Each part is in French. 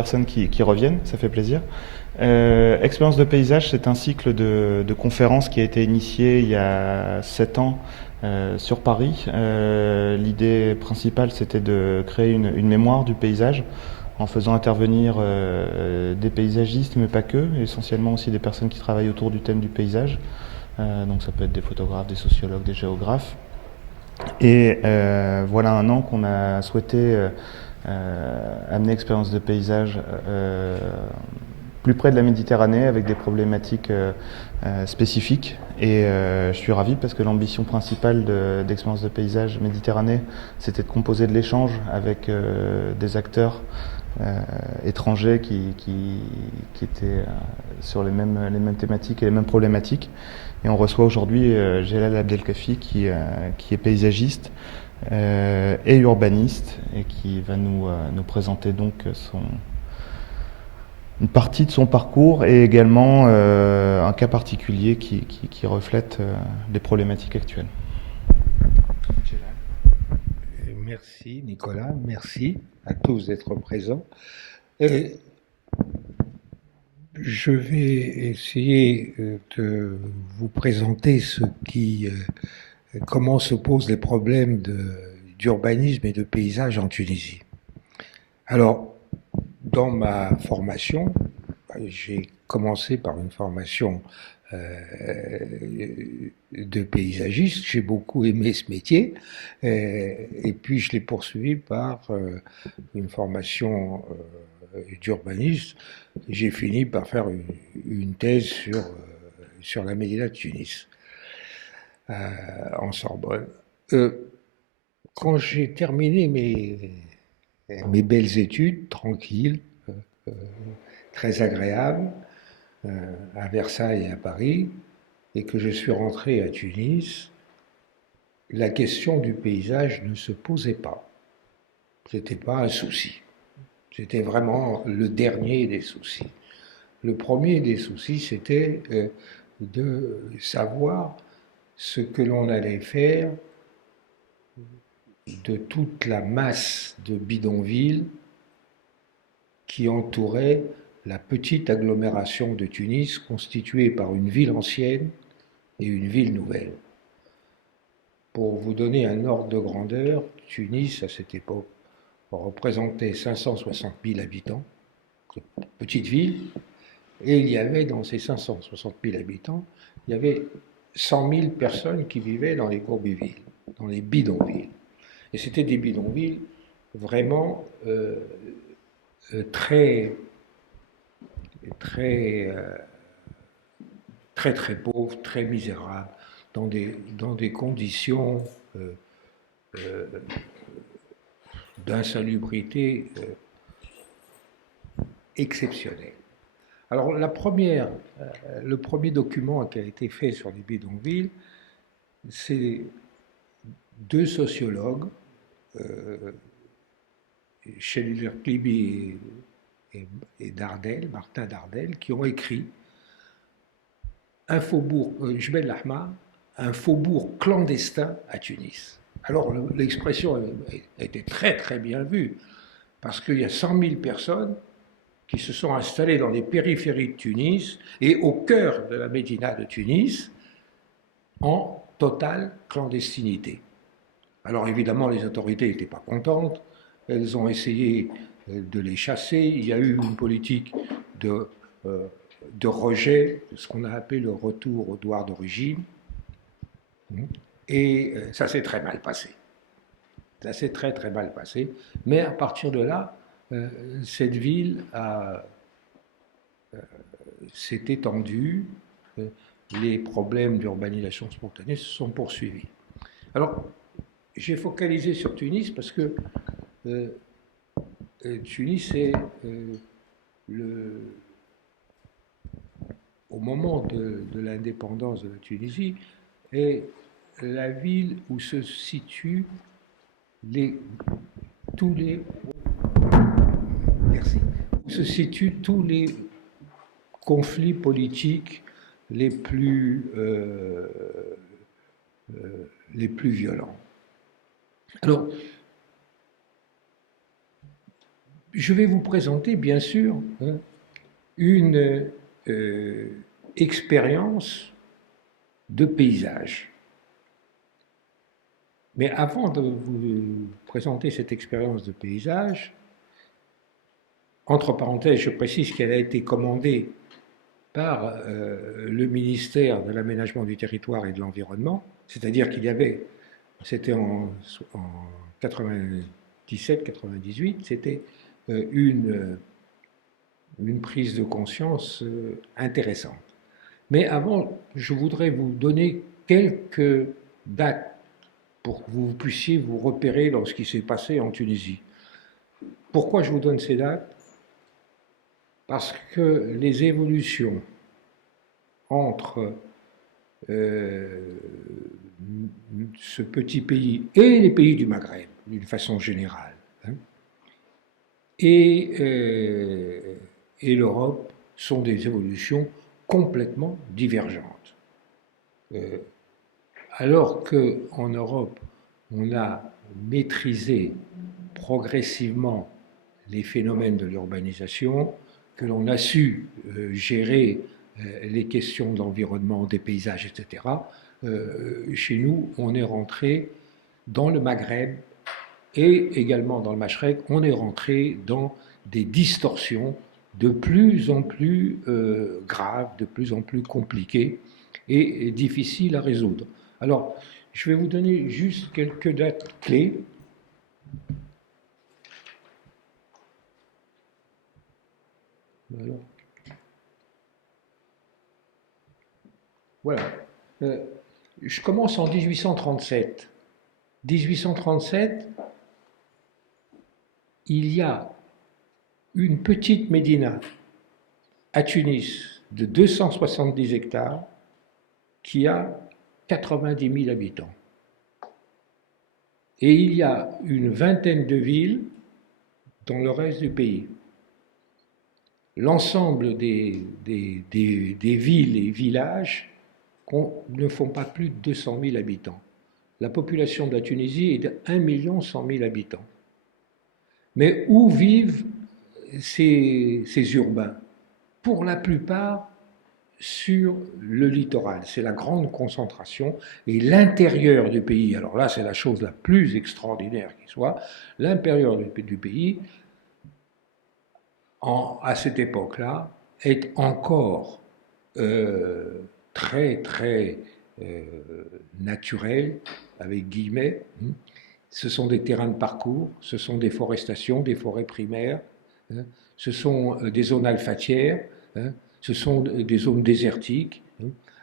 personnes qui reviennent, ça fait plaisir. Expérience de paysage, c'est un cycle de conférences qui a été initié il y a 7 ans sur Paris. L'idée principale, c'était de créer une mémoire du paysage en faisant intervenir des paysagistes, mais pas que, essentiellement aussi des personnes qui travaillent autour du thème du paysage. Donc ça peut être des photographes, des sociologues, des géographes. Et voilà un an qu'on a souhaité amener expérience de paysage plus près de la Méditerranée avec des problématiques spécifiques. Et je suis ravi parce que l'ambition principale d'Expérience de paysage Méditerranée, c'était de composer de l'échange avec des acteurs étrangers qui étaient sur les mêmes thématiques et les mêmes problématiques. Et on reçoit aujourd'hui Jelal Abdelkafi qui est paysagiste et urbaniste et qui va nous présenter donc une partie de son parcours et également un cas particulier qui reflète les problématiques actuelles. Merci Nicolas, merci à tous d'être présents. Euh, je vais essayer de vous présenter comment se posent les problèmes d'urbanisme et de paysage en Tunisie. Alors, dans ma formation, j'ai commencé par une formation de paysagiste. J'ai beaucoup aimé ce métier. Et puis, je l'ai poursuivi par une formation d'urbaniste. J'ai fini par faire une thèse sur la Médina de Tunis, en Sorbonne. Quand j'ai terminé mes belles études, tranquilles, euh, très agréables, à Versailles et à Paris, et que je suis rentré à Tunis, la question du paysage ne se posait pas. Ce n'était pas un souci. C'était vraiment le dernier des soucis. Le premier des soucis, c'était de savoir ce que l'on allait faire de toute la masse de bidonvilles qui entourait la petite agglomération de Tunis constituée par une ville ancienne et une ville nouvelle. Pour vous donner un ordre de grandeur, Tunis, à cette époque, représentait 560 000 habitants, petite ville, et il y avait dans ces 560 000 habitants, il y avait 100 000 personnes qui vivaient dans les courbivilles, dans les bidonvilles. Et c'était des bidonvilles vraiment très, très, très, très pauvres, très misérables, dans des conditions euh, d'insalubrité exceptionnelles. Alors, le premier document qui a été fait sur les bidonvilles, c'est deux sociologues, Chelzer-Klibi et Dardel, Martin Dardel, qui ont écrit un faubourg, Jebel Lahma, un faubourg clandestin à Tunis. Alors l'expression a été très très bien vue, parce qu'il y a 100 000 personnes qui se sont installées dans les périphéries de Tunis et au cœur de la Médina de Tunis, en totale clandestinité. Alors évidemment, les autorités n'étaient pas contentes, elles ont essayé de les chasser, il y a eu une politique de, euh, de rejet, de ce qu'on a appelé le retour au droit d'origine, et ça s'est très mal passé. Ça s'est très très mal passé, mais à partir de là, cette ville s'est étendue, les problèmes d'urbanisation spontanée se sont poursuivis. Alors, j'ai focalisé sur Tunis parce que euh, Tunis est le, au moment de l'indépendance de la Tunisie, est la ville où se situent les, tous les merci, où se situent tous les conflits politiques les plus violents. Alors, je vais vous présenter, bien sûr, hein, une expérience de paysage. Mais avant de vous présenter cette expérience de paysage, entre parenthèses, je précise qu'elle a été commandée par le ministère de l'Aménagement du Territoire et de l'Environnement, c'est-à-dire qu'il y avait, c'était en 97-98, c'était une prise de conscience intéressante. Mais avant, je voudrais vous donner quelques dates pour que vous puissiez vous repérer dans ce qui s'est passé en Tunisie. Pourquoi je vous donne ces dates? Parce que les évolutions entre ce petit pays et les pays du Maghreb, d'une façon générale, hein, et l'Europe sont des évolutions complètement divergentes. Alors qu'en Europe, on a maîtrisé progressivement les phénomènes de l'urbanisation, que l'on a su gérer les questions de l'environnement, des paysages, etc., chez nous, on est rentré dans le Maghreb et également dans le Machrek, on est rentré dans des distorsions de plus en plus graves, de plus en plus compliquées et difficiles à résoudre. Alors, je vais vous donner juste quelques dates clés. Voilà. Je commence en 1837. 1837, il y a une petite médina à Tunis de 270 hectares qui a 90 000 habitants. Et il y a une vingtaine de villes dans le reste du pays. L'ensemble des villes et villages ne font pas plus de 200 000 habitants. La population de la Tunisie est de 1 100 000 habitants. Mais où vivent ces urbains? Pour la plupart, sur le littoral. C'est la grande concentration. Et l'intérieur du pays, alors là, c'est la chose la plus extraordinaire qui soit, l'intérieur du pays, à cette époque-là, est encore très, très naturel, avec guillemets. Ce sont des terrains de parcours, ce sont des forestations, des forêts primaires, ce sont des zones alphatières, ce sont des zones désertiques,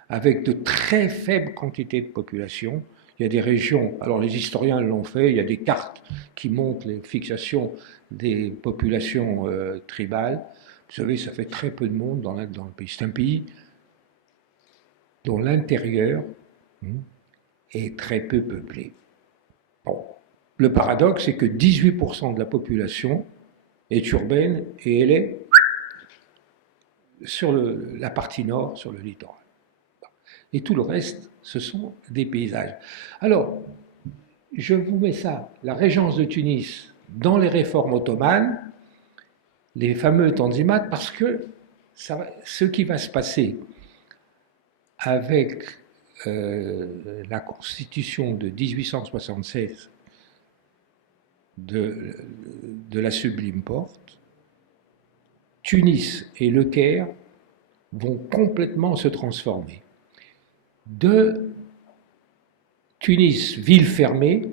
avec de très faibles quantités de population. Il y a des régions, alors les historiens l'ont fait, il y a des cartes qui montrent les fixations des populations tribales. Vous savez, ça fait très peu de monde dans le pays. C'est un pays dont l'intérieur est très peu peuplé. Bon. Le paradoxe, c'est que 18% de la population est urbaine et elle est sur la partie nord, sur le littoral. Et tout le reste, ce sont des paysages. Alors, je vous mets ça, la régence de Tunis, dans les réformes ottomanes, les fameux tanzimat, parce que ce qui va se passer avec la constitution de 1876 de la Sublime Porte, Tunis et Le Caire vont complètement se transformer. De Tunis, ville fermée,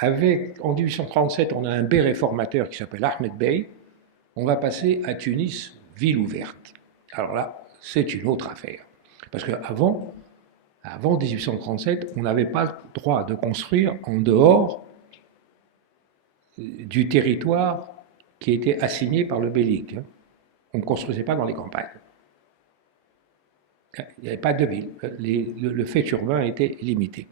en 1837, on a un bey réformateur qui s'appelle Ahmed Bey, on va passer à Tunis, ville ouverte. Alors là, c'est une autre affaire. Parce qu'avant 1837, on n'avait pas le droit de construire en dehors du territoire qui était assigné par le beylik. On ne construisait pas dans les campagnes. Il n'y avait pas de ville. Le fait urbain était limité.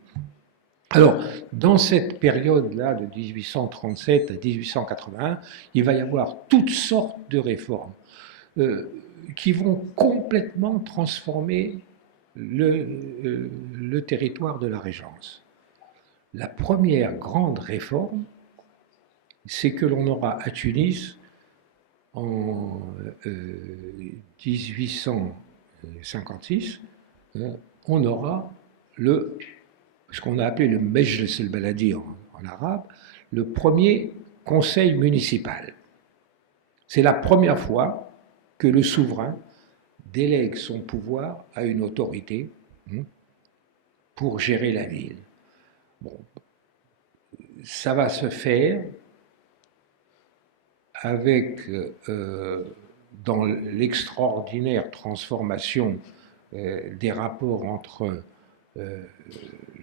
Alors, dans cette période-là de 1837 à 1881, il va y avoir toutes sortes de réformes qui vont complètement transformer le territoire de la Régence. La première grande réforme, c'est que l'on aura à Tunis en 1856, on aura ce qu'on a appelé le Mejlis el-Baladi en arabe, le premier conseil municipal. C'est la première fois que le souverain délègue son pouvoir à une autorité pour gérer la ville. Bon, ça va se faire avec, dans l'extraordinaire transformation des rapports entre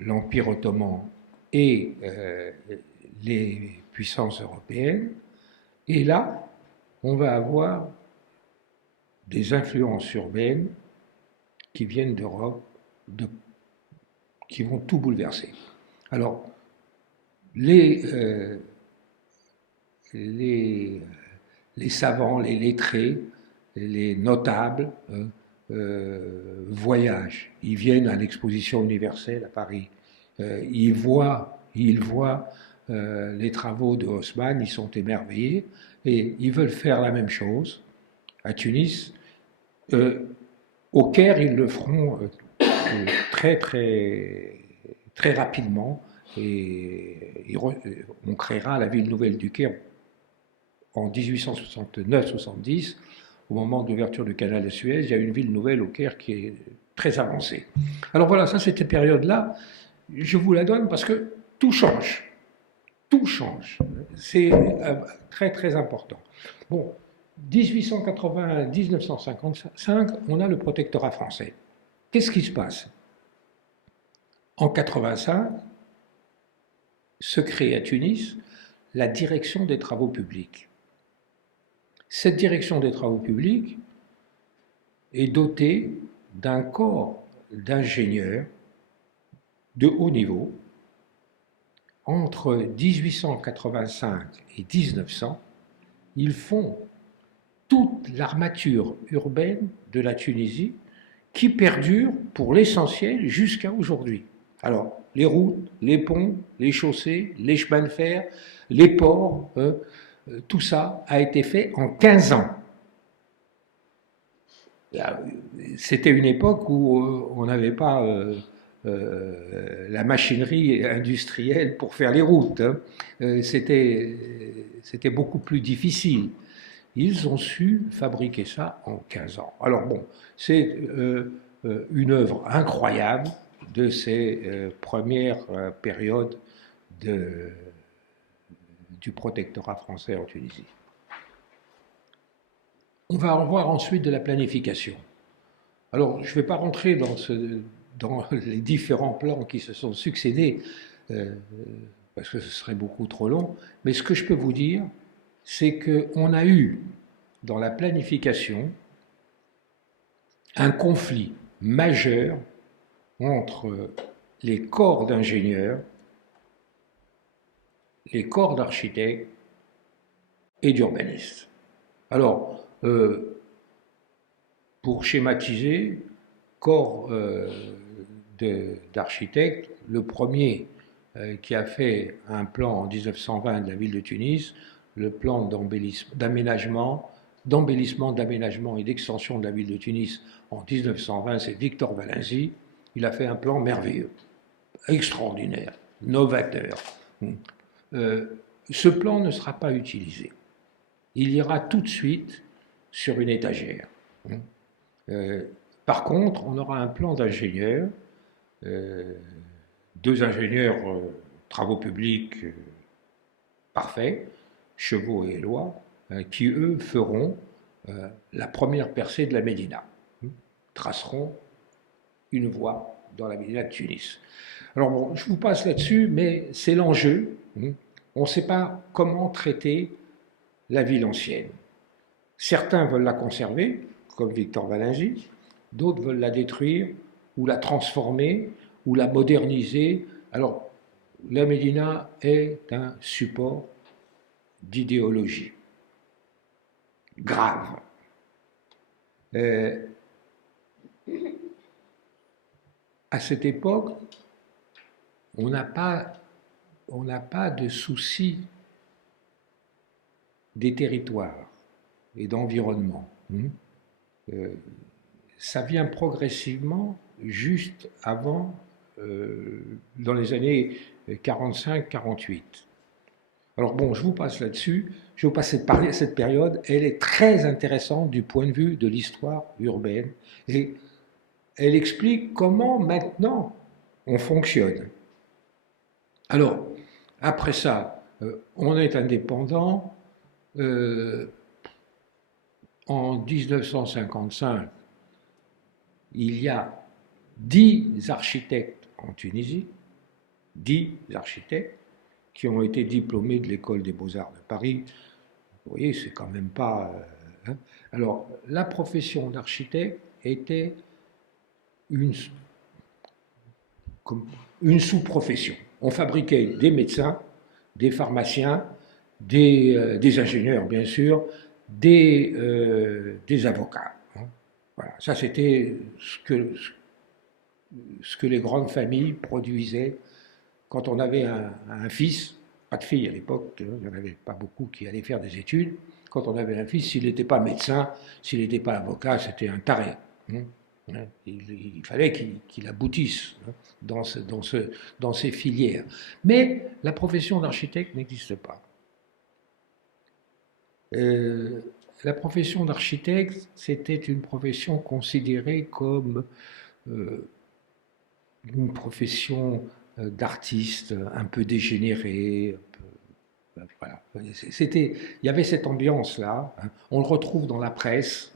l'Empire ottoman et les puissances européennes. Et là, on va avoir des influences urbaines qui viennent d'Europe, qui vont tout bouleverser. Alors, les savants, les lettrés, les notables voyagent. Ils viennent à l'exposition universelle à Paris. Ils voient les travaux de Haussmann, ils sont émerveillés et ils veulent faire la même chose à Tunis. Au Caire, ils le feront très rapidement et on créera la ville nouvelle du Caire en 1869-70. Au moment de l'ouverture du canal de Suez, il y a une ville nouvelle au Caire qui est très avancée. Alors voilà, ça, cette période-là, je vous la donne parce que tout change. Tout change. C'est très important. Bon, 1880-1955, on a le protectorat français. Qu'est-ce qui se passe? En 85, se crée à Tunis la direction des travaux publics. Cette direction des travaux publics est dotée d'un corps d'ingénieurs de haut niveau. Entre 1885 et 1900, ils font toute l'armature urbaine de la Tunisie qui perdure pour l'essentiel jusqu'à aujourd'hui. Alors, les routes, les ponts, les chaussées, les chemins de fer, les ports, tout ça a été fait en 15 ans. C'était une époque où on n'avait pas la machinerie industrielle pour faire les routes. C'était beaucoup plus difficile. Ils ont su fabriquer ça en 15 ans. Alors bon, c'est une œuvre incroyable de ces premières périodes du protectorat français en Tunisie. On va revoir ensuite de la planification. Alors, je ne vais pas rentrer dans les différents plans qui se sont succédés, parce que ce serait beaucoup trop long, mais ce que je peux vous dire, c'est qu'on a eu, dans la planification, un conflit majeur entre les corps d'ingénieurs, les corps d'architectes et d'urbanistes. Alors, pour schématiser, corps d'architectes, le premier qui a fait un plan en 1920 de la ville de Tunis, le plan d'embellissement, d'aménagement et d'extension de la ville de Tunis en 1920, c'est Victor Valenzi. Il a fait un plan merveilleux, extraordinaire, novateur. Ce plan ne sera pas utilisé. Il ira tout de suite sur une étagère. Par contre, on aura un plan d'ingénieurs, deux ingénieurs travaux publics parfaits, Chevaux et Éloi, qui eux feront la première percée de la Médina, traceront une voie dans la Médina de Tunis. Alors bon, je vous passe là-dessus, mais c'est l'enjeu. On ne sait pas comment traiter la ville ancienne. Certains veulent la conserver, comme Victor Valenzi, d'autres veulent la détruire, ou la transformer, ou la moderniser. Alors, la Médina est un support d'idéologie grave. À cette époque, on n'a pas de souci des territoires. et d'environnement. Ça vient progressivement juste avant, dans les années 45-48. Alors bon, je vous passe là-dessus, je vais vous passer par cette période, elle est très intéressante du point de vue de l'histoire urbaine, et elle explique comment maintenant on fonctionne. Alors, après ça, on est indépendant. En 1955, il y a 10 architectes en Tunisie, 10 architectes qui ont été diplômés de l'école des beaux-arts de Paris. Vous voyez, c'est quand même pas... Alors, la profession d'architecte était une sous-profession. On fabriquait des médecins, des pharmaciens, des ingénieurs, bien sûr, des avocats. Voilà. Ça, c'était ce que les grandes familles produisaient quand on avait un fils, pas de fille à l'époque, il n'y en avait pas beaucoup qui allaient faire des études. Quand on avait un fils, s'il n'était pas médecin, s'il n'était pas avocat, c'était un taré. Il fallait qu'il aboutisse dans ces filières. Mais la profession d'architecte n'existe pas. La profession d'architecte, c'était une profession considérée comme une profession d'artiste un peu dégénérée. Voilà. Il y avait cette ambiance-là. On le retrouve dans la presse,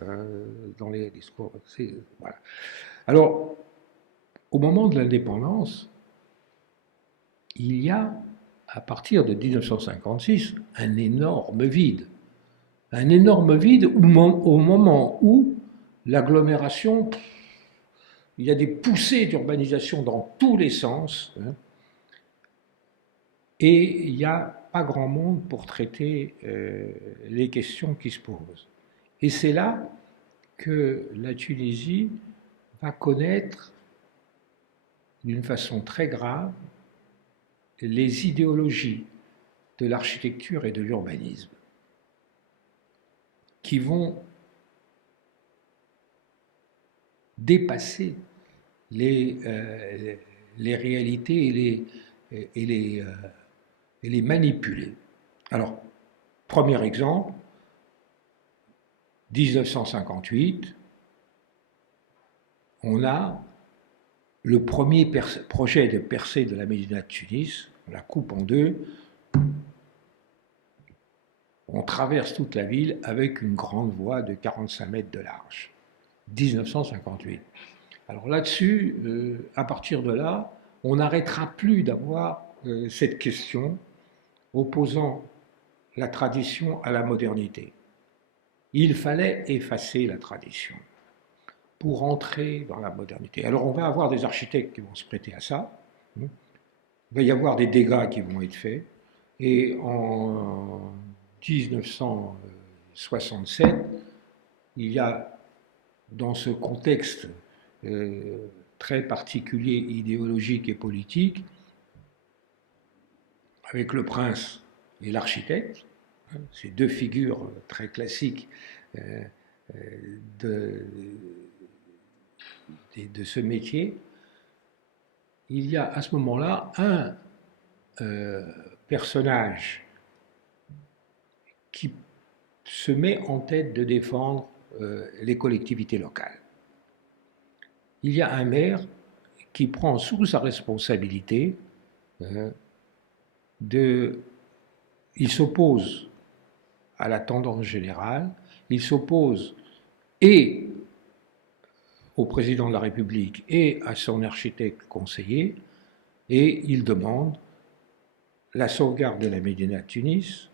dans les discours. Voilà. Alors, au moment de l'indépendance, il y a, à partir de 1956, un énorme vide. Un énorme vide au moment où l'agglomération, il y a des poussées d'urbanisation dans tous les sens, et il n'y a pas grand monde pour traiter les questions qui se posent. Et c'est là que la Tunisie va connaître d'une façon très grave les idéologies de l'architecture et de l'urbanisme qui vont dépasser les réalités et les manipuler. Alors, premier exemple, 1958, on a le premier projet de percée de la Médina de Tunis, on la coupe en deux, on traverse toute la ville avec une grande voie de 45 mètres de large. 1958. Alors là-dessus, à partir de là, on n'arrêtera plus d'avoir cette question opposant la tradition à la modernité. Il fallait effacer la tradition pour entrer dans la modernité. Alors on va avoir des architectes qui vont se prêter à ça, il va y avoir des dégâts qui vont être faits, et en 1967, il y a, dans ce contexte très particulier, idéologique et politique, avec le prince et l'architecte, ces deux figures très classiques de ce métier, il y a à ce moment-là un personnage qui se met en tête de défendre les collectivités locales. Il y a un maire qui prend sous sa responsabilité il s'oppose à la tendance générale, il s'oppose et au président de la République et à son architecte conseiller, et il demande la sauvegarde de la Médina de Tunis,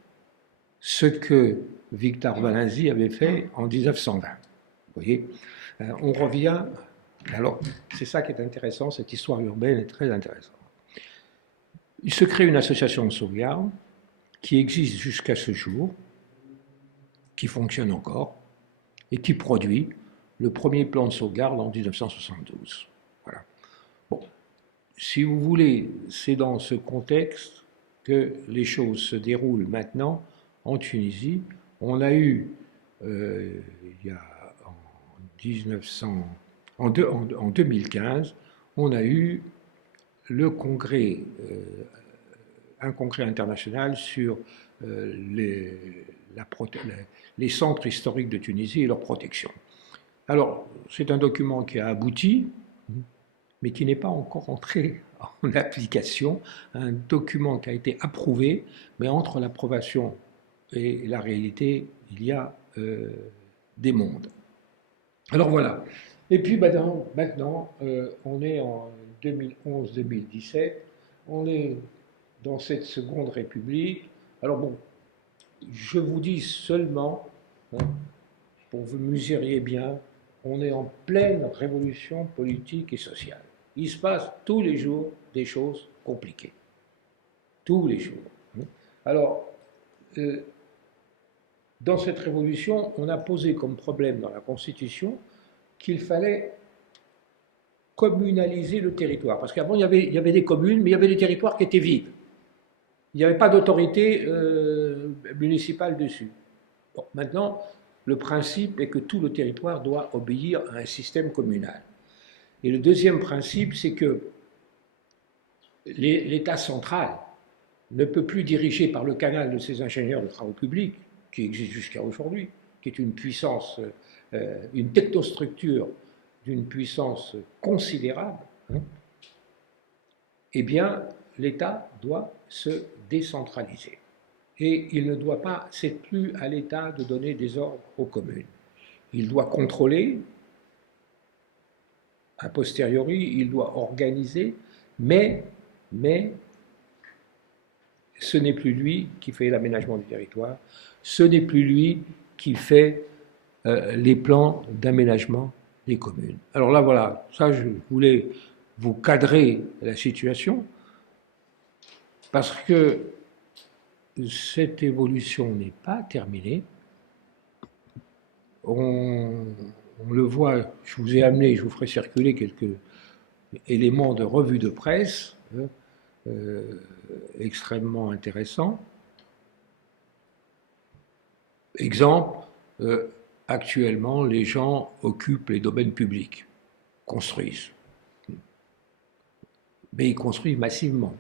ce que Victor Valenzy avait fait en 1920. Vous voyez, on revient. Alors, c'est ça qui est intéressant, cette histoire urbaine est très intéressante. Il se crée une association de sauvegarde qui existe jusqu'à ce jour, qui fonctionne encore, et qui produit le premier plan de sauvegarde en 1972. Voilà. Bon, si vous voulez, c'est dans ce contexte que les choses se déroulent maintenant en Tunisie. On a eu il y a en 1900, en 2015, on a eu le congrès, un congrès international sur les centres historiques de Tunisie et leur protection. Alors, c'est un document qui a abouti, mais qui n'est pas encore entré en application. Un document qui a été approuvé, mais entre l'approbation et la réalité, il y a des mondes. Alors voilà. Et puis maintenant, on est en 2011-2017, on est dans cette seconde république. Alors bon, je vous dis seulement, hein, pour que vous mesuriez bien, on est en pleine révolution politique et sociale. Il se passe tous les jours des choses compliquées. Tous les jours. Alors, dans cette révolution, on a posé comme problème dans la Constitution qu'il fallait communaliser le territoire. Parce qu'avant, il y avait des communes, mais il y avait des territoires qui étaient vides. Il n'y avait pas d'autorité municipale dessus. Bon, maintenant, le principe est que tout le territoire doit obéir à un système communal. Et le deuxième principe, c'est que l'État central ne peut plus diriger par le canal de ses ingénieurs de travaux publics, qui existe jusqu'à aujourd'hui, qui est une puissance, une technostructure d'une puissance considérable, hein, eh bien, l'État doit se décentraliser. Et il ne doit pas, c'est plus à l'État de donner des ordres aux communes. Il doit contrôler, a posteriori, il doit organiser, mais ce n'est plus lui qui fait l'aménagement du territoire, ce n'est plus lui qui fait les plans d'aménagement des communes. Alors là, voilà, ça je voulais vous cadrer la situation, parce que cette évolution n'est pas terminée. On le voit, je vous ai amené, je vous ferai circuler quelques éléments de revue de presse, extrêmement intéressants. Exemple, actuellement, les gens occupent les domaines publics, construisent. Mais ils construisent massivement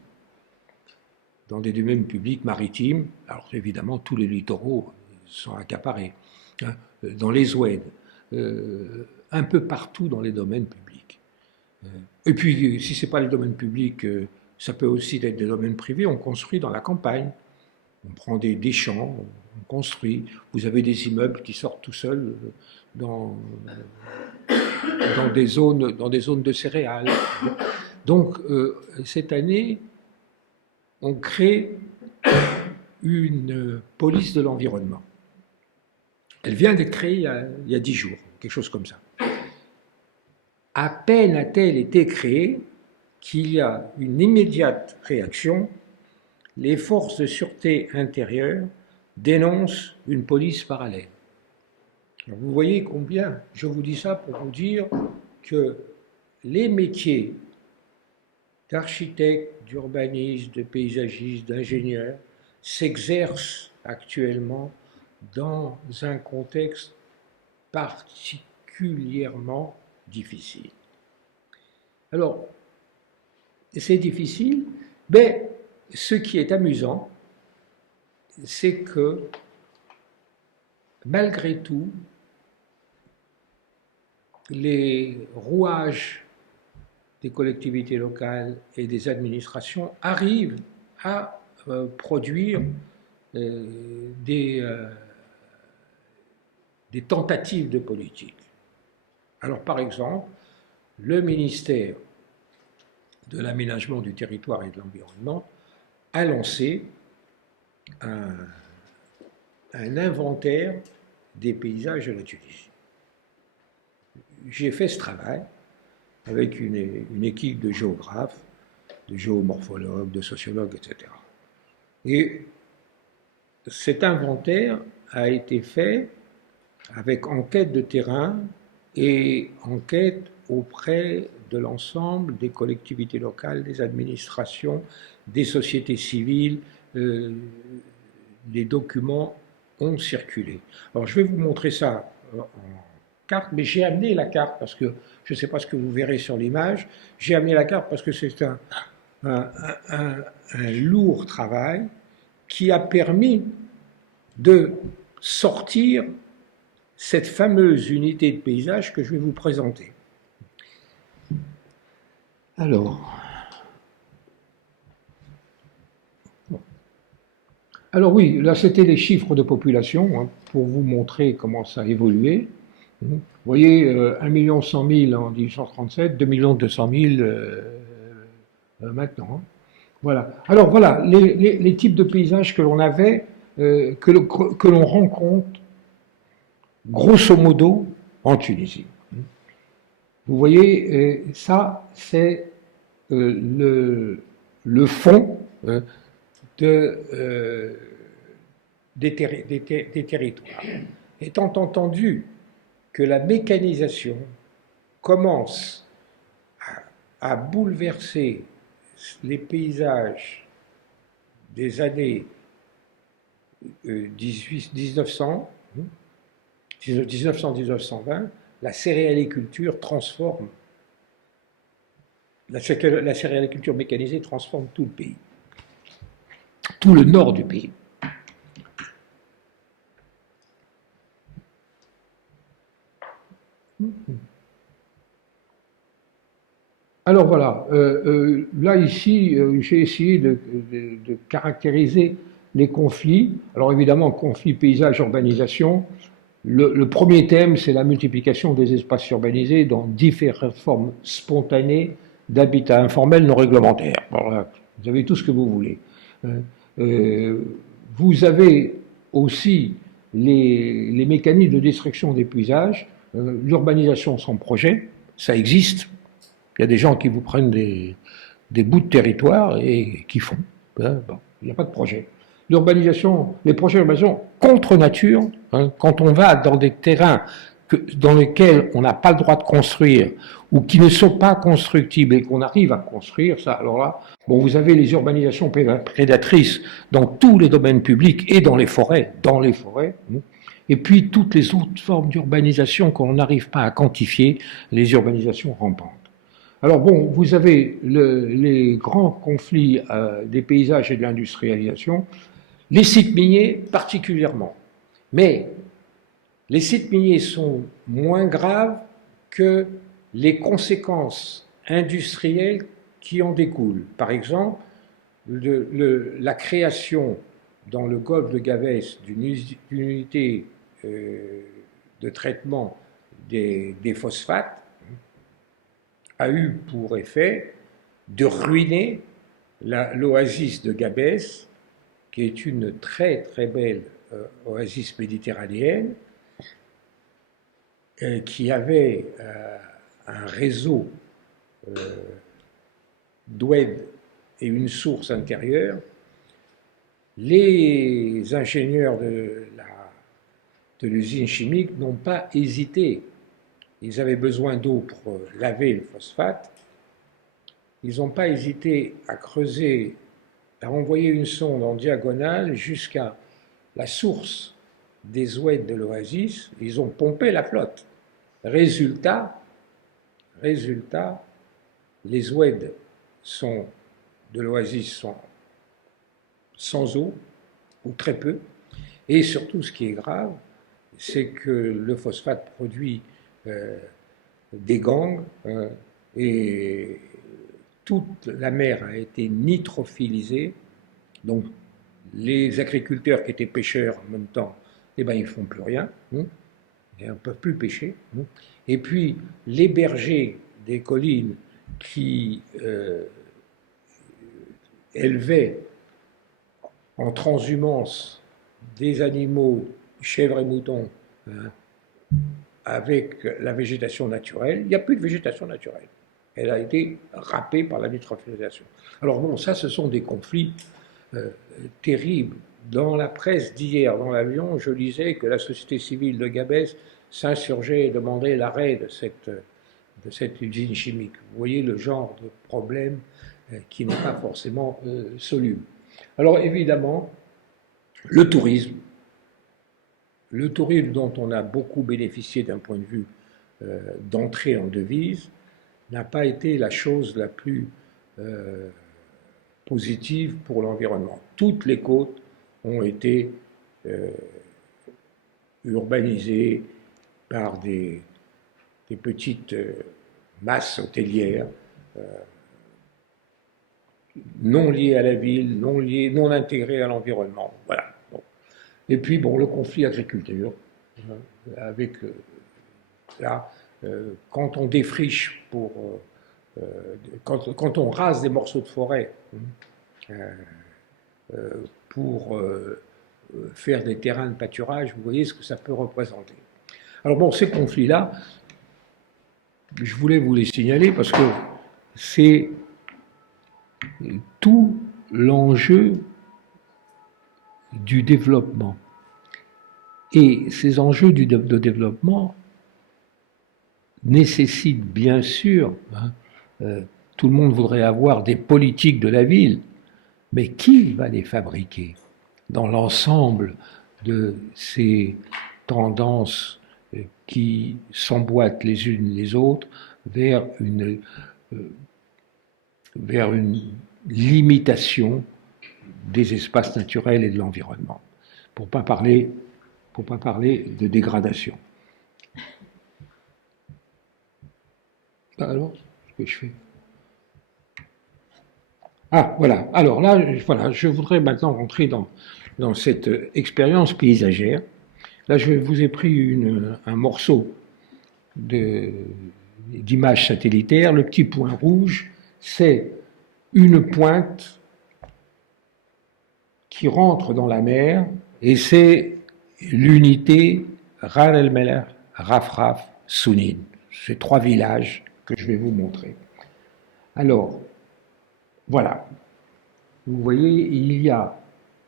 dans des domaines publics maritimes. Alors évidemment, tous les littoraux sont accaparés, hein, dans les oueds, un peu partout dans les domaines publics. Et puis, si ce n'est pas les domaines publics, ça peut aussi être des domaines privés. On construit dans la campagne, on prend des champs, on construit. Vous avez des immeubles qui sortent tout seuls dans des zones de céréales. Donc, cette année, on crée une police de l'environnement. Elle vient d'être créée il y a 10 jours, quelque chose comme ça. À peine a-t-elle été créée qu'il y a une immédiate réaction. Les forces de sûreté intérieure dénoncent une police parallèle. Alors vous voyez combien, je vous dis ça pour vous dire que les métiers d'architecte, d'urbaniste, de paysagiste, d'ingénieur s'exercent actuellement dans un contexte particulièrement difficile. Alors, c'est difficile, mais ce qui est amusant, c'est que malgré tout, les rouages des collectivités locales et des administrations arrivent à produire des tentatives de politique. Alors par exemple, le ministère de l'Aménagement du territoire et de l'environnement a lancé un inventaire des paysages de la Tunisie. J'ai fait ce travail avec une équipe de géographes, de géomorphologues, de sociologues, etc. Et cet inventaire a été fait avec enquête de terrain et enquête auprès de l'ensemble des collectivités locales, des administrations, des sociétés civiles, des documents ont circulé. Alors je vais vous montrer ça en carte, mais j'ai amené la carte parce que je ne sais pas ce que vous verrez sur l'image. J'ai amené la carte parce que c'est un, un lourd travail qui a permis de sortir cette fameuse unité de paysage que je vais vous présenter. Alors oui, là c'était les chiffres de population, hein, pour vous montrer comment ça a évolué. Vous voyez, 1 100 000 en 1837, 2 200 000 maintenant. Hein. Voilà. Alors voilà, les types de paysages que l'on avait, que l'on rencontre grosso modo en Tunisie. Vous voyez, ça c'est le fond des territoires. Étant entendu que la mécanisation commence à bouleverser les paysages des années 1900, 1900-1920, la céréaliculture transforme, la céréaliculture mécanisée transforme tout le pays, tout le nord du pays. Alors voilà, là ici, j'ai essayé de caractériser les conflits. Alors évidemment, conflit paysage-urbanisation. Le premier thème, c'est la multiplication des espaces urbanisés dans différentes formes spontanées d'habitat informel non réglementaire. Alors vous avez tout ce que vous voulez. Vous avez aussi les mécanismes de destruction des paysages, l'urbanisation sans projet, ça existe. Il y a des gens qui vous prennent des bouts de territoire et qui font. Bon, il n'y a pas de projet. L'urbanisation, les projets d'urbanisation contre nature, hein, quand on va dans des terrains dans lesquels on n'a pas le droit de construire ou qui ne sont pas constructibles et qu'on arrive à construire, ça, alors là, bon, vous avez les urbanisations prédatrices dans tous les domaines publics et dans les forêts, et puis toutes les autres formes d'urbanisation qu'on n'arrive pas à quantifier, les urbanisations rampantes. Alors bon, vous avez les grands conflits des paysages et de l'industrialisation, les sites miniers particulièrement. Mais les sites miniers sont moins graves que les conséquences industrielles qui en découlent. Par exemple, la création dans le golfe de Gavès d'une unité de traitement des phosphates a eu pour effet de ruiner l'oasis de Gabès, qui est une très très belle oasis méditerranéenne, qui avait un réseau d'oued et une source intérieure. Les ingénieurs de l'usine chimique n'ont pas hésité. Ils avaient besoin d'eau pour laver le phosphate. Ils n'ont pas hésité à creuser, à envoyer une sonde en diagonale jusqu'à la source des oueds de l'oasis. Ils ont pompé la flotte. Résultat, les oueds de l'oasis sont sans eau, ou très peu. Et surtout, ce qui est grave, c'est que le phosphate produit des gangs et toute la mer a été nitrophilisée. Donc les agriculteurs qui étaient pêcheurs en même temps, eh ben, ils ne font plus rien, ils ne peuvent plus pêcher. Et puis les bergers des collines qui élevaient en transhumance des animaux, chèvres et moutons, avec la végétation naturelle, il n'y a plus de végétation naturelle. Elle a été râpée par la nitrophilisation. Alors bon, ça, ce sont des conflits terribles. Dans la presse d'hier, dans l'avion, je lisais que la société civile de Gabès s'insurgeait et demandait l'arrêt de cette usine chimique. Vous voyez le genre de problème qui n'est pas forcément soluble. Alors évidemment, le tourisme le tourisme dont on a beaucoup bénéficié d'un point de vue d'entrée en devise n'a pas été la chose la plus positive pour l'environnement. Toutes les côtes ont été urbanisées par des petites masses hôtelières non liées à la ville, non intégrées à l'environnement. Voilà. Bon. Et puis, bon, le conflit agriculture, avec là, quand on défriche quand on rase des morceaux de forêt pour faire des terrains de pâturage, vous voyez ce que ça peut représenter. Alors bon, ces conflits-là, je voulais vous les signaler parce que c'est tout l'enjeu du développement. Et ces enjeux de développement nécessitent bien sûr, tout le monde voudrait avoir des politiques de la ville, mais qui va les fabriquer dans l'ensemble de ces tendances qui s'emboîtent les unes les autres vers une limitation des espaces naturels et de l'environnement, pour pas parler de dégradation. Alors, ce que je fais. Ah, voilà. Alors là, voilà, je voudrais maintenant rentrer dans cette expérience paysagère. Là, je vous ai pris un morceau d'image satellitaire. Le petit point rouge, c'est une pointe qui rentre dans la mer et c'est l'unité Ran el-Meler, Rafraf, Sounin. C'est 3 villages que je vais vous montrer. Alors, voilà. Vous voyez, il y a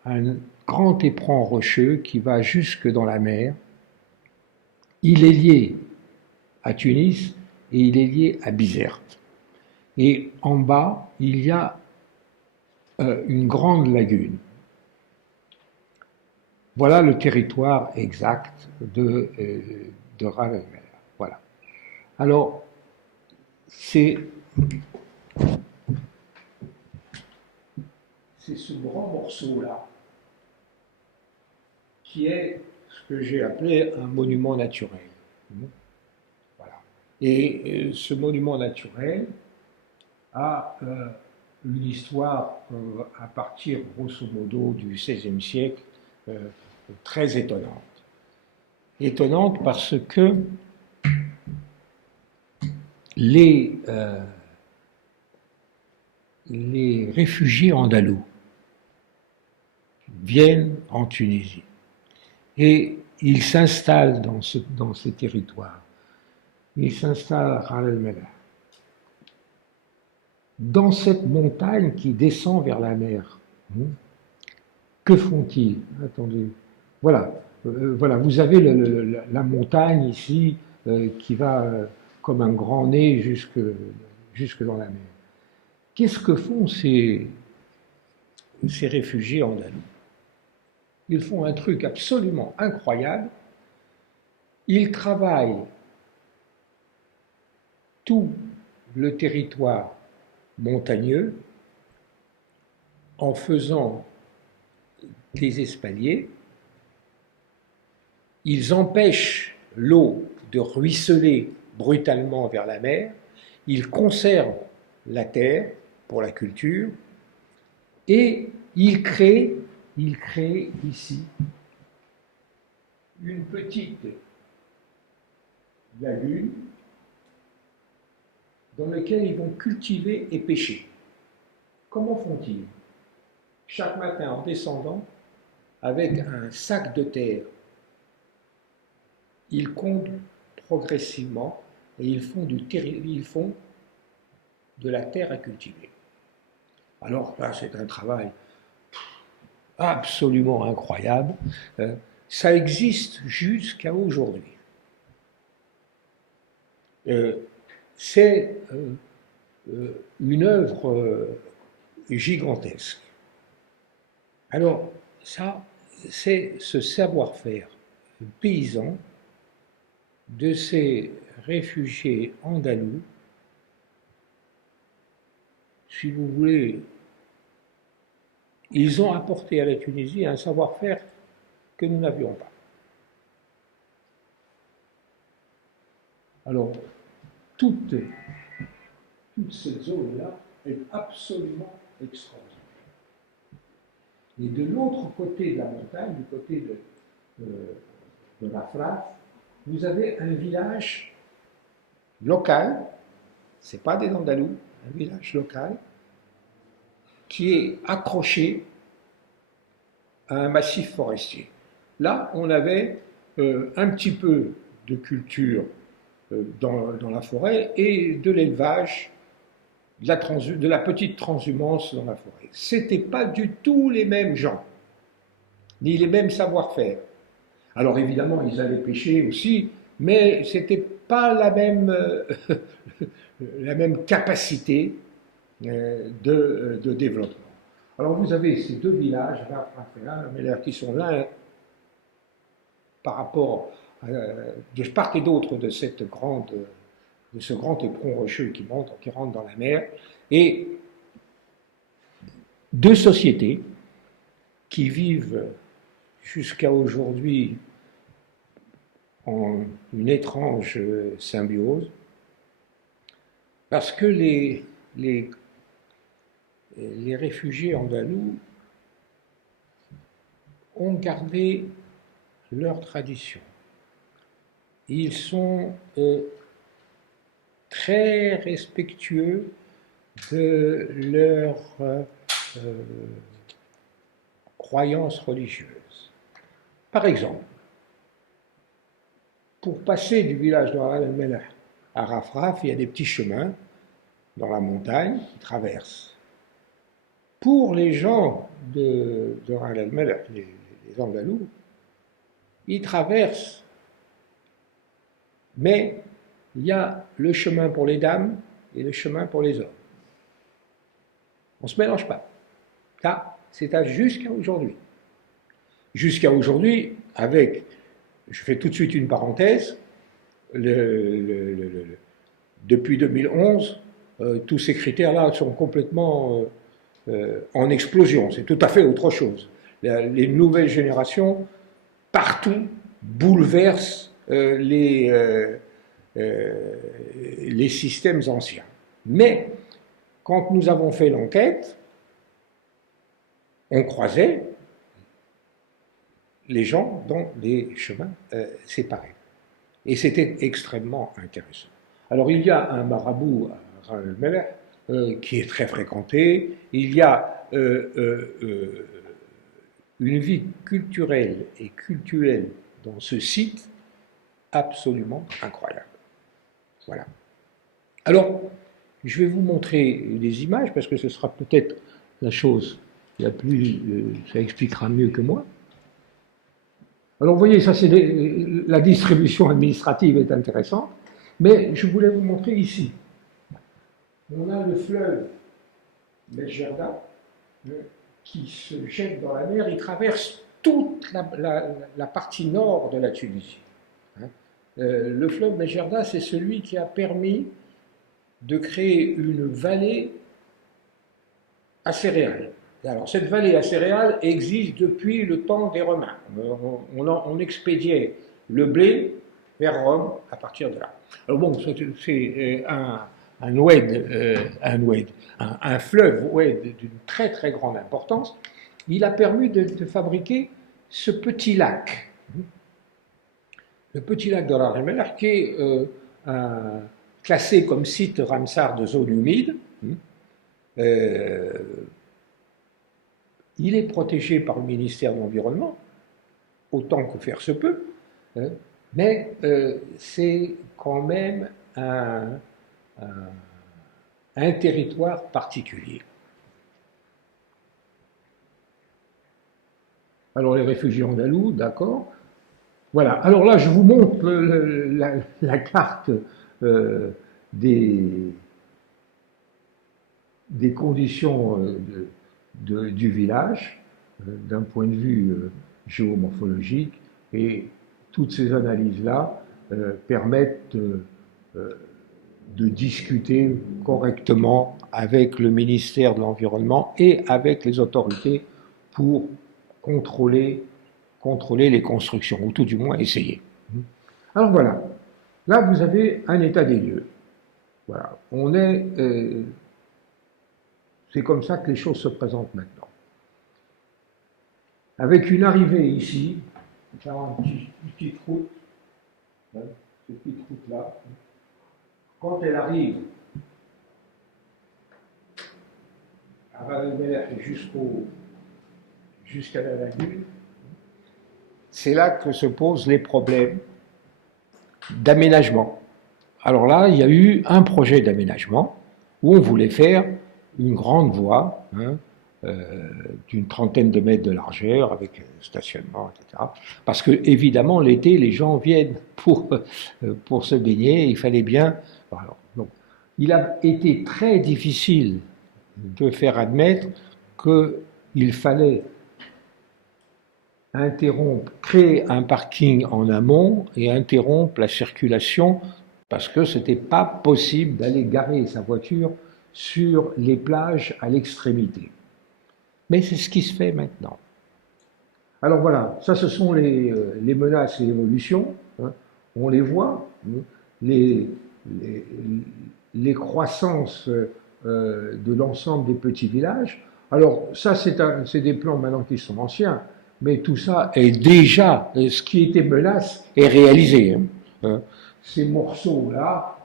un grand éperon rocheux qui va jusque dans la mer. Il est lié à Tunis et il est lié à Bizerte. Et en bas, il y a une grande lagune. Voilà le territoire exact de Ras el-Mer. Voilà. Alors, c'est ce grand morceau-là qui est ce que j'ai appelé un monument naturel. Voilà. Et ce monument naturel a une histoire à partir, grosso modo, du XVIe siècle, très étonnante. Étonnante parce que les réfugiés andalous viennent en Tunisie et ils s'installent dans ces territoires. Ils s'installent à Ras el-Meler. Dans cette montagne qui descend vers la mer, que font-ils? Attendez, voilà, voilà, vous avez la montagne ici qui va comme un grand nez jusque dans la mer. Qu'est-ce que font ces réfugiés andalous? Ils font un truc absolument incroyable. Ils travaillent tout le territoire montagneux en faisant des espaliers. Ils empêchent l'eau de ruisseler brutalement vers la mer. Ils conservent la terre pour la culture et ils créent ici une petite lagune dans laquelle ils vont cultiver et pêcher. Comment font-ils? Chaque matin, en descendant, avec un sac de terre, ils comptent progressivement et ils font de la terre à cultiver. Alors là, c'est un travail absolument incroyable. Ça existe jusqu'à aujourd'hui. C'est une œuvre gigantesque. Alors, ça, c'est ce savoir-faire paysans de ces réfugiés andalous, si vous voulez, ils ont apporté à la Tunisie un savoir-faire que nous n'avions pas. Alors, toute cette zone-là est absolument extraordinaire. Et de l'autre côté de la montagne, du côté de la Fraf, vous avez un village local, ce n'est pas des Andalous, un village local, qui est accroché à un massif forestier. Là, on avait un petit peu de culture dans la forêt et de l'élevage, de la petite transhumance dans la forêt. Ce n'étaient pas du tout les mêmes gens, ni les mêmes savoir-faire. Alors évidemment, ils allaient pêcher aussi, mais ce n'était pas la même capacité de développement. Alors vous avez ces deux villages, qui sont l'un par rapport de part et d'autre de ce grand éperon rocheux qui rentre dans la mer, et deux sociétés qui vivent jusqu'à aujourd'hui en une étrange symbiose, parce que les réfugiés andalous ont gardé leur tradition. Ils sont très respectueux de leur croyances religieuses. Par exemple, pour passer du village de Ras el-Mellah à Rafraf, il y a des petits chemins dans la montagne qui traversent. Pour les gens de Ras el-Mellah, les Andalous, ils traversent, mais il y a le chemin pour les dames et le chemin pour les hommes. On ne se mélange pas. Ça, c'est jusqu'à aujourd'hui. Jusqu'à aujourd'hui, avec, je fais tout de suite une parenthèse, depuis 2011, tous ces critères-là sont complètement en explosion. C'est tout à fait autre chose. Les nouvelles générations, partout, bouleversent les systèmes anciens. Mais, quand nous avons fait l'enquête, on croisait les gens dans des chemins séparés. Et c'était extrêmement intéressant. Alors, il y a un marabout à Ras el-Mellah qui est très fréquenté. Il y a une vie culturelle et cultuelle dans ce site absolument incroyable. Voilà. Alors, je vais vous montrer des images parce que ce sera peut-être la chose la plus... ça expliquera mieux que moi. Alors, vous voyez, ça c'est la distribution administrative est intéressante, mais je voulais vous montrer ici. On a le fleuve Mesgerda qui se jette dans la mer, il traverse toute la partie nord de la Tunisie. Le fleuve Mesgerda, c'est celui qui a permis de créer une vallée à céréales. Alors, cette vallée à céréales existe depuis le temps des Romains. On expédiait le blé vers Rome à partir de là. Alors bon, c'est un fleuve oued d'une très très grande importance. Il a permis de fabriquer ce petit lac. Le petit lac de Ras el-Mellah, qui est classé comme site Ramsar de zone humide. Il est protégé par le ministère de l'Environnement, autant que faire se peut, mais c'est quand même un territoire particulier. Alors les réfugiés andalous, d'accord. Voilà, alors là je vous montre la carte des conditions du village d'un point de vue géomorphologique, et toutes ces analyses-là permettent de discuter correctement avec le ministère de l'Environnement et avec les autorités pour contrôler les constructions, ou tout du moins essayer. Alors voilà, là vous avez un état des lieux. Voilà, c'est comme ça que les choses se présentent maintenant. Avec une arrivée ici, une petite route, cette petite route-là, quand elle arrive à Valenberg jusqu'à la lagune, c'est là que se posent les problèmes d'aménagement. Alors là, il y a eu un projet d'aménagement où on voulait faire une grande voie d'une trentaine de mètres de largeur avec stationnement, etc. Parce que évidemment, l'été, les gens viennent pour se baigner. Il fallait bien. Alors, donc, il a été très difficile de faire admettre qu'il fallait créer un parking en amont et interrompre la circulation parce que ce n'était pas possible d'aller garer sa voiture sur les plages à l'extrémité. Mais c'est ce qui se fait maintenant. Alors voilà, ça ce sont les menaces et l'évolution. On les voit, les croissances de l'ensemble des petits villages. Alors ça c'est des plans maintenant qui sont anciens, mais tout ça est déjà, ce qui était menace est réalisé. Ces morceaux-là,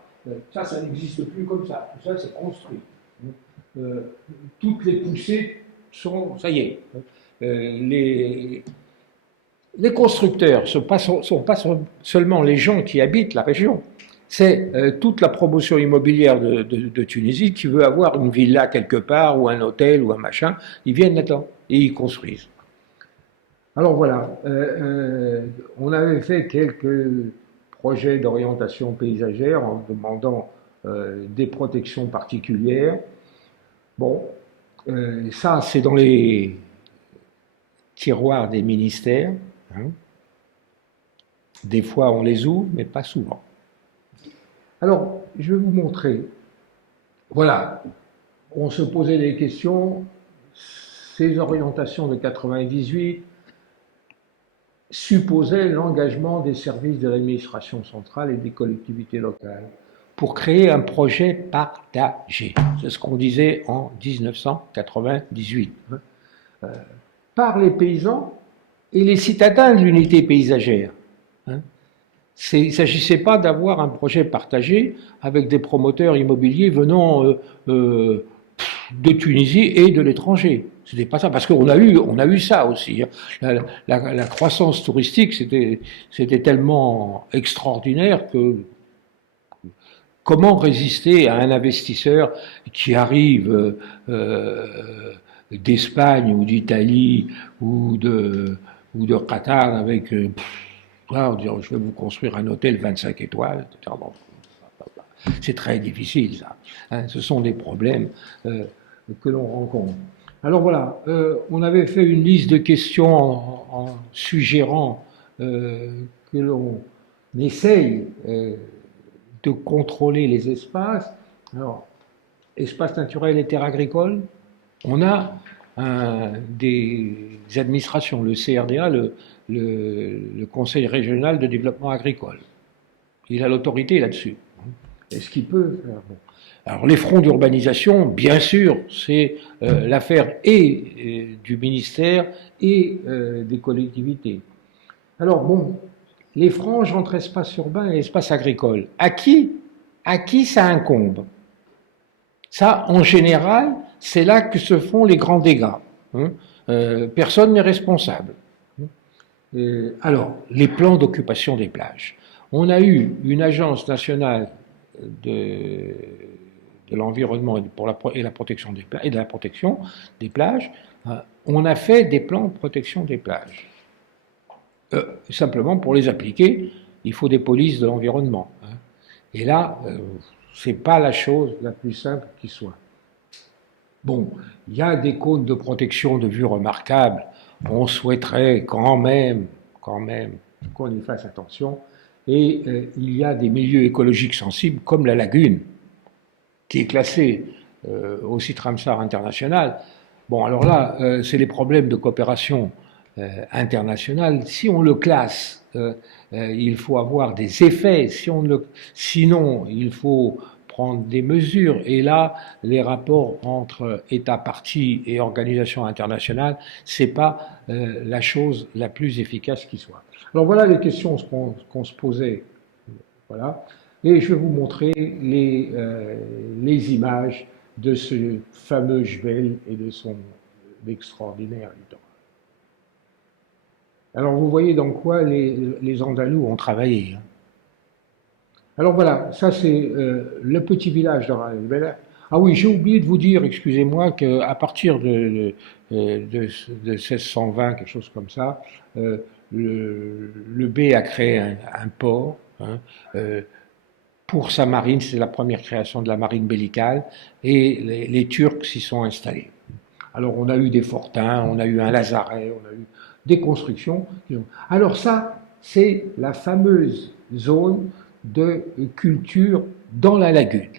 ça n'existe plus comme ça. Tout ça, c'est construit. Toutes les poussées sont, ça y est. Les constructeurs ne sont pas seulement les gens qui habitent la région. C'est toute la promotion immobilière de Tunisie qui veut avoir une villa quelque part, ou un hôtel, ou un machin. Ils viennent là-dedans et ils construisent. Alors voilà, on avait fait quelques projets d'orientation paysagère en demandant des protections particulières. Bon, ça c'est dans les tiroirs des ministères. Des fois on les ouvre, mais pas souvent. Alors, je vais vous montrer. Voilà, on se posait des questions. Ces orientations de 98 supposaient l'engagement des services de l'administration centrale et des collectivités locales pour créer un projet partagé. C'est ce qu'on disait en 1998. Par les paysans et les citadins de l'unité paysagère. Il ne s'agissait pas d'avoir un projet partagé avec des promoteurs immobiliers venant de Tunisie et de l'étranger. C'était pas ça, parce qu'on a eu ça aussi. La croissance touristique, c'était tellement extraordinaire que comment résister à un investisseur qui arrive d'Espagne ou d'Italie ou de Qatar avec je vais vous construire un hôtel 25 étoiles, etc. Bon, c'est très difficile, ça. Ce sont des problèmes que l'on rencontre. Alors voilà, on avait fait une liste de questions en suggérant que l'on essaye de contrôler les espaces. Alors, espaces naturels et terres agricoles, on a des administrations, le CRDA, le Conseil régional de développement agricole. Il a l'autorité là-dessus. Est-ce qu'il peut faire bon. Alors les fronts d'urbanisation, bien sûr, c'est l'affaire et du ministère et des collectivités. Alors bon, les franges entre espace urbain et espace agricole, à qui ça incombe? Ça, en général, c'est là que se font les grands dégâts. Personne n'est responsable. Alors, les plans d'occupation des plages. On a eu une agence nationale de l'environnement et la protection des plages, et de la protection des plages. On a fait des plans de protection des plages. Simplement, pour les appliquer, il faut des polices de l'environnement. Et là, c'est pas la chose la plus simple qui soit. Bon, il y a des cônes de protection de vue remarquables. On souhaiterait quand même qu'on y fasse attention. Et il y a des milieux écologiques sensibles comme la lagune, qui est classée au site Ramsar international. Bon, alors là, c'est les problèmes de coopération internationale. Si on le classe, il faut avoir des effets. Sinon, il faut prendre des mesures. Et là, les rapports entre États parties et organisations internationales, c'est pas la chose la plus efficace qui soit. Alors voilà les questions qu'on se posait. Voilà. Et je vais vous montrer les images de ce fameux Jebel et de son extraordinaire littoral. Alors vous voyez dans quoi les Andalous ont travaillé. Alors voilà, ça c'est le petit village de Ras el Bel. Ah oui, j'ai oublié de vous dire, excusez-moi, qu'à partir de 1620, quelque chose comme ça, le bey a créé un port. Hein, pour sa marine, c'est la première création de la marine bellicale, et les Turcs s'y sont installés. Alors on a eu des fortins, on a eu un lazaret, on a eu des constructions. Alors ça, c'est la fameuse zone de culture dans la lagune.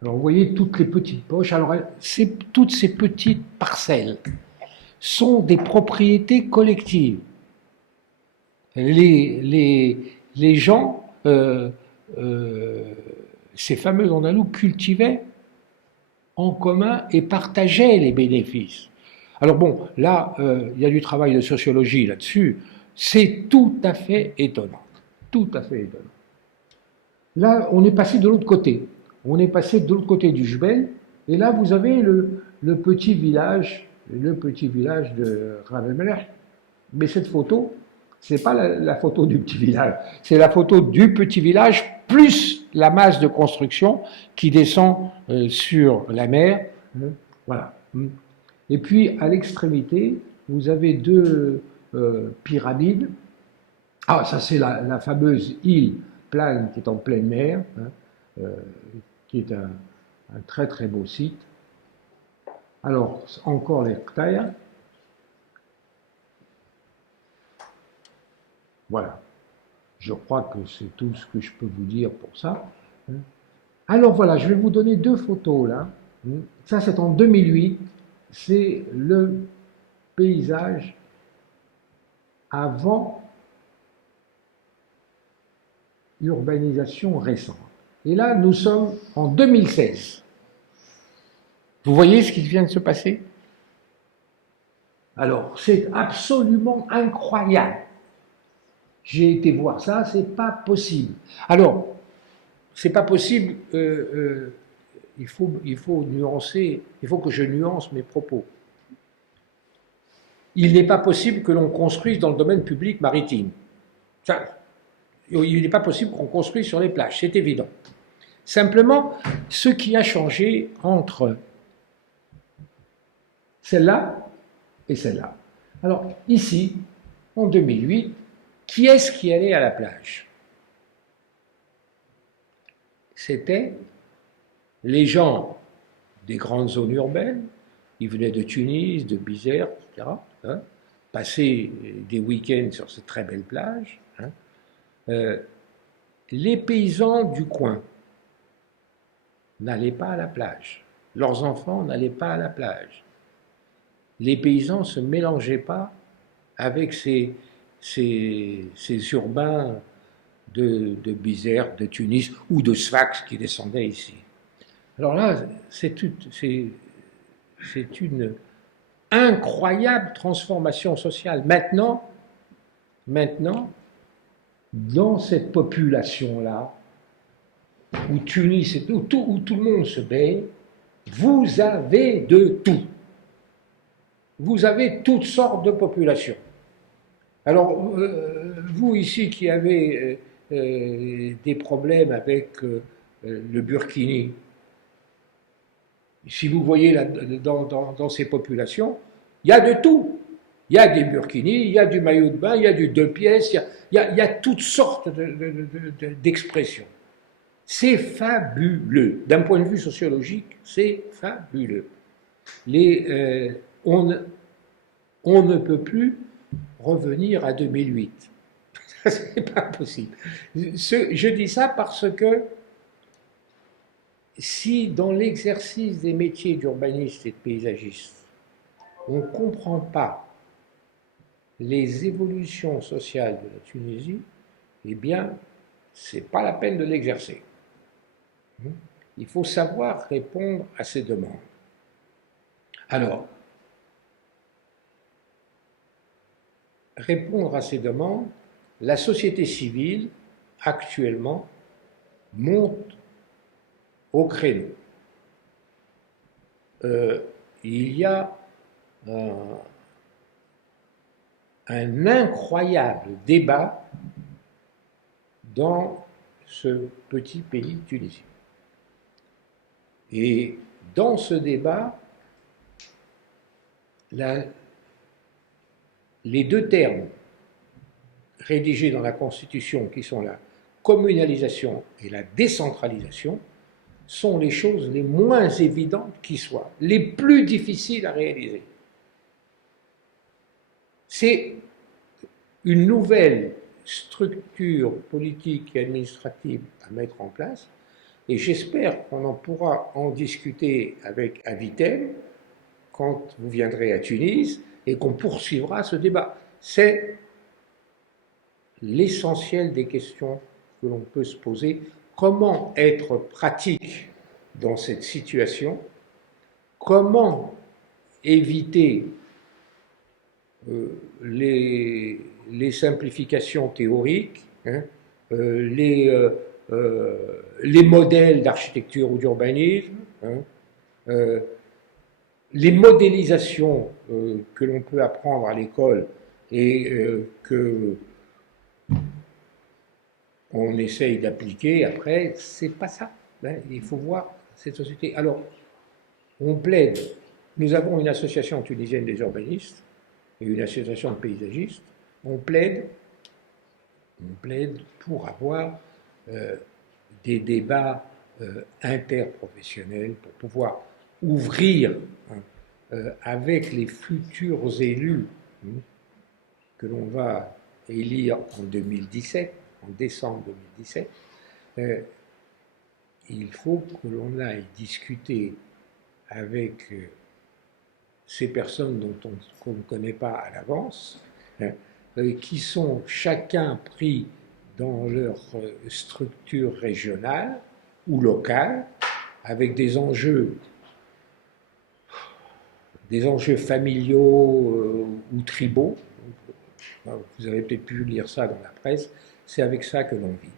Alors vous voyez toutes les petites poches. Alors toutes ces petites parcelles sont des propriétés collectives. Les gens, ces fameux Andalous, cultivaient en commun et partageaient les bénéfices. Alors bon, là, il y a du travail de sociologie là-dessus. C'est tout à fait étonnant. Tout à fait étonnant. Là, on est passé de l'autre côté. On est passé de l'autre côté du Jebel, et là, vous avez le petit village de Ras el Bel. Mais cette photo, c'est pas la photo du petit village, c'est la photo du petit village plus la masse de construction qui descend sur la mer. Voilà. Et puis, à l'extrémité, vous avez deux pyramides. Ah, ça c'est la fameuse île Plane qui est en pleine mer, qui est un très très beau site. Alors, encore les terres. Voilà. Je crois que c'est tout ce que je peux vous dire pour ça. Alors voilà, je vais vous donner deux photos là. Ça c'est en 2008. C'est le paysage avant urbanisation récente. Et là, nous sommes en 2016. Vous voyez ce qui vient de se passer? Alors, c'est absolument incroyable. J'ai été voir ça, c'est pas possible. Alors, c'est pas possible, il faut nuancer, il faut que je nuance mes propos. Il n'est pas possible que l'on construise dans le domaine public maritime. Ça, il n'est pas possible qu'on construise sur les plages, c'est évident. Simplement, ce qui a changé entre celle-là et celle-là. Alors, ici, en 2008, qui est-ce qui allait à la plage? C'était les gens des grandes zones urbaines, ils venaient de Tunis, de Bizerte, etc., passer des week-ends sur cette très belle plage. Les paysans du coin n'allaient pas à la plage. Leurs enfants n'allaient pas à la plage. Les paysans ne se mélangeaient pas avec ces urbains de Bizerte, de Tunis ou de Sfax qui descendaient ici. Alors là, c'est une incroyable transformation sociale. Maintenant, dans cette population-là, où Tunis, où tout le monde se baigne, vous avez de tout. Vous avez toutes sortes de populations. Alors, vous ici qui avez des problèmes avec le burkini, si vous voyez là, dans ces populations, il y a de tout. Il y a des burkinis, il y a du maillot de bain, il y a du 2 pièces, il y a toutes sortes d'expressions. C'est fabuleux. D'un point de vue sociologique, c'est fabuleux. On ne peut plus revenir à 2008. C'est pas possible. Je dis ça parce que si dans l'exercice des métiers d'urbaniste et de paysagiste, on ne comprend pas les évolutions sociales de la Tunisie, eh bien, ce n'est pas la peine de l'exercer. Il faut savoir répondre à ces demandes. Alors, répondre à ces demandes, la société civile, actuellement, monte au créneau. Il y a un incroyable débat dans ce petit pays tunisien. Et dans ce débat, les deux termes rédigés dans la Constitution, qui sont la communalisation et la décentralisation, sont les choses les moins évidentes qui soient, les plus difficiles à réaliser. C'est une nouvelle structure politique et administrative à mettre en place, et j'espère qu'on en pourra en discuter avec Avitem quand vous viendrez à Tunis et qu'on poursuivra ce débat. C'est l'essentiel des questions que l'on peut se poser. Comment être pratique dans cette situation? Comment éviter les simplifications théoriques, les modèles d'architecture ou d'urbanisme, les modélisations que l'on peut apprendre à l'école et que on essaye d'appliquer après, c'est pas ça. Il faut voir cette société. Alors, on plaide, nous avons une association tunisienne des urbanistes et une association de paysagistes, on plaide pour avoir des débats interprofessionnels, pour pouvoir ouvrir avec les futurs élus que l'on va élire en 2017, en décembre 2017, il faut que l'on aille discuter avec ces personnes qu'on ne connaît pas à l'avance, qui sont chacun pris dans leur structure régionale ou locale, avec des enjeux familiaux ou tribaux. Vous avez peut-être pu lire ça dans la presse, c'est avec ça que l'on vit.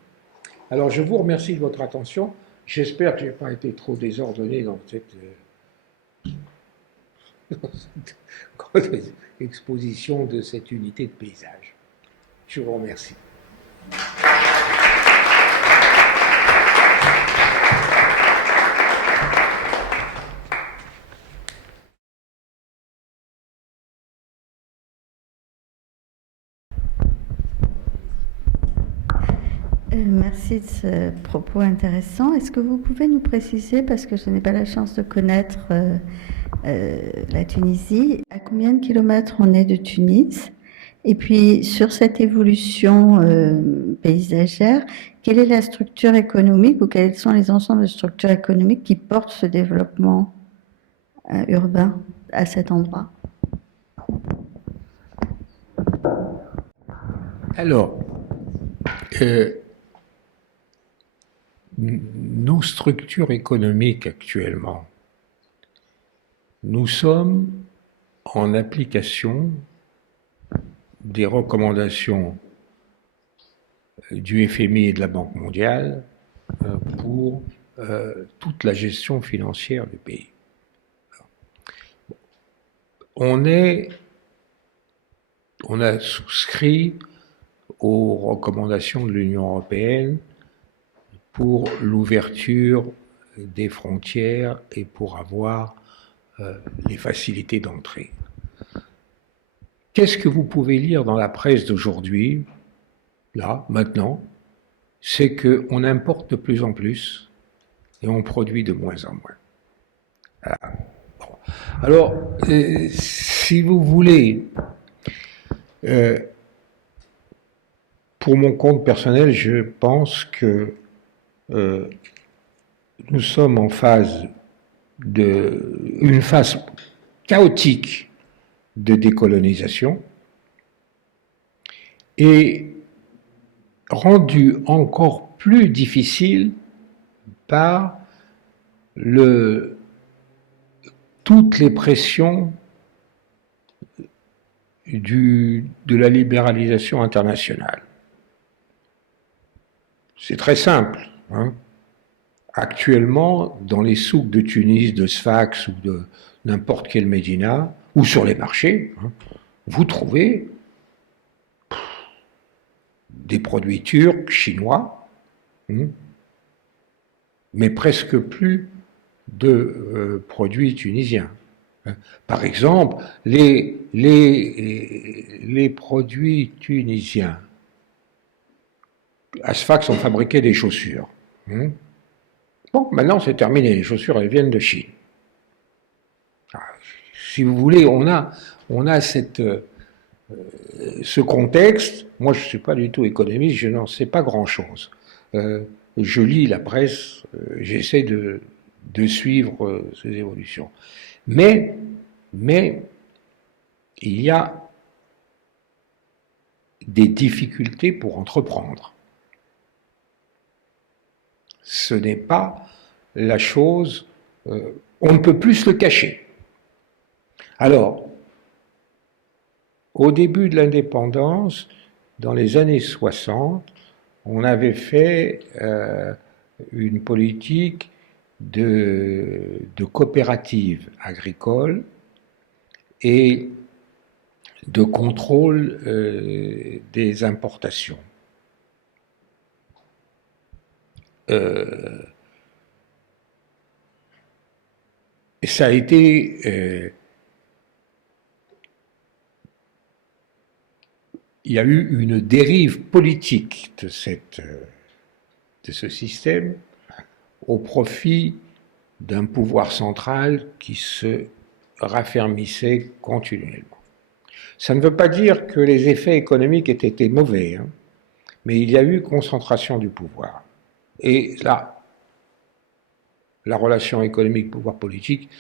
Alors je vous remercie de votre attention, j'espère que je n'ai pas été trop désordonné dans cette exposition de cette unité de paysage. Je vous remercie. Merci de ce propos intéressant. Est-ce que vous pouvez nous préciser, parce que je n'ai pas la chance de connaître la Tunisie, à combien de kilomètres on est de Tunis? Et puis, sur cette évolution paysagère, quelle est la structure économique ou quels sont les ensembles de structures économiques qui portent ce développement urbain à cet endroit? Alors, nos structures économiques actuellement, nous sommes en application des recommandations du FMI et de la Banque mondiale pour toute la gestion financière du pays. On a souscrit aux recommandations de l'Union européenne pour l'ouverture des frontières et pour avoir les facilités d'entrée. Qu'est-ce que vous pouvez lire dans la presse d'aujourd'hui, là, maintenant? C'est qu'on importe de plus en plus et on produit de moins en moins. Voilà. Bon. Alors, si vous voulez Pour mon compte personnel, je pense que nous sommes en une phase chaotique de décolonisation et rendue encore plus difficile par toutes les pressions de la libéralisation internationale. C'est très simple. Hein. Actuellement, dans les souks de Tunis, de Sfax ou de n'importe quelle médina, ou sur les marchés, hein, vous trouvez des produits turcs, chinois, mais presque plus de produits tunisiens. Par exemple, les produits tunisiens, à Sfax, on fabriquait des chaussures. Bon, maintenant c'est terminé, les chaussures elles viennent de Chine. Si vous voulez, on a ce contexte. Moi je ne suis pas du tout économiste, je n'en sais pas grand-chose. Je lis la presse, j'essaie de suivre ces évolutions. Mais il y a des difficultés pour entreprendre. Ce n'est pas la chose, on ne peut plus se le cacher. Alors, au début de l'indépendance, dans les années 60, on avait fait une politique de coopérative agricole et de contrôle des importations. Ça a été... il y a eu une dérive politique de ce système au profit d'un pouvoir central qui se raffermissait continuellement. Ça ne veut pas dire que les effets économiques aient été mauvais, hein, mais il y a eu concentration du pouvoir. Et là, la relation économique-pouvoir politique,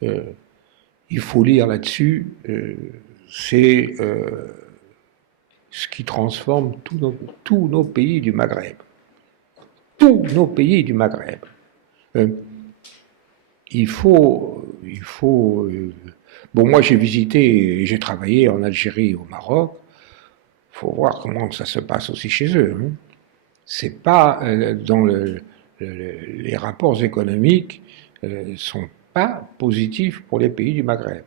il faut lire là-dessus, c'est ce qui transforme tous nos pays du Maghreb. Tous nos pays du Maghreb. Il faut bon, moi j'ai visité et j'ai travaillé en Algérie et au Maroc. Il faut voir comment ça se passe aussi chez eux. Hein. C'est pas dans les rapports économiques sont pas positifs pour les pays du Maghreb.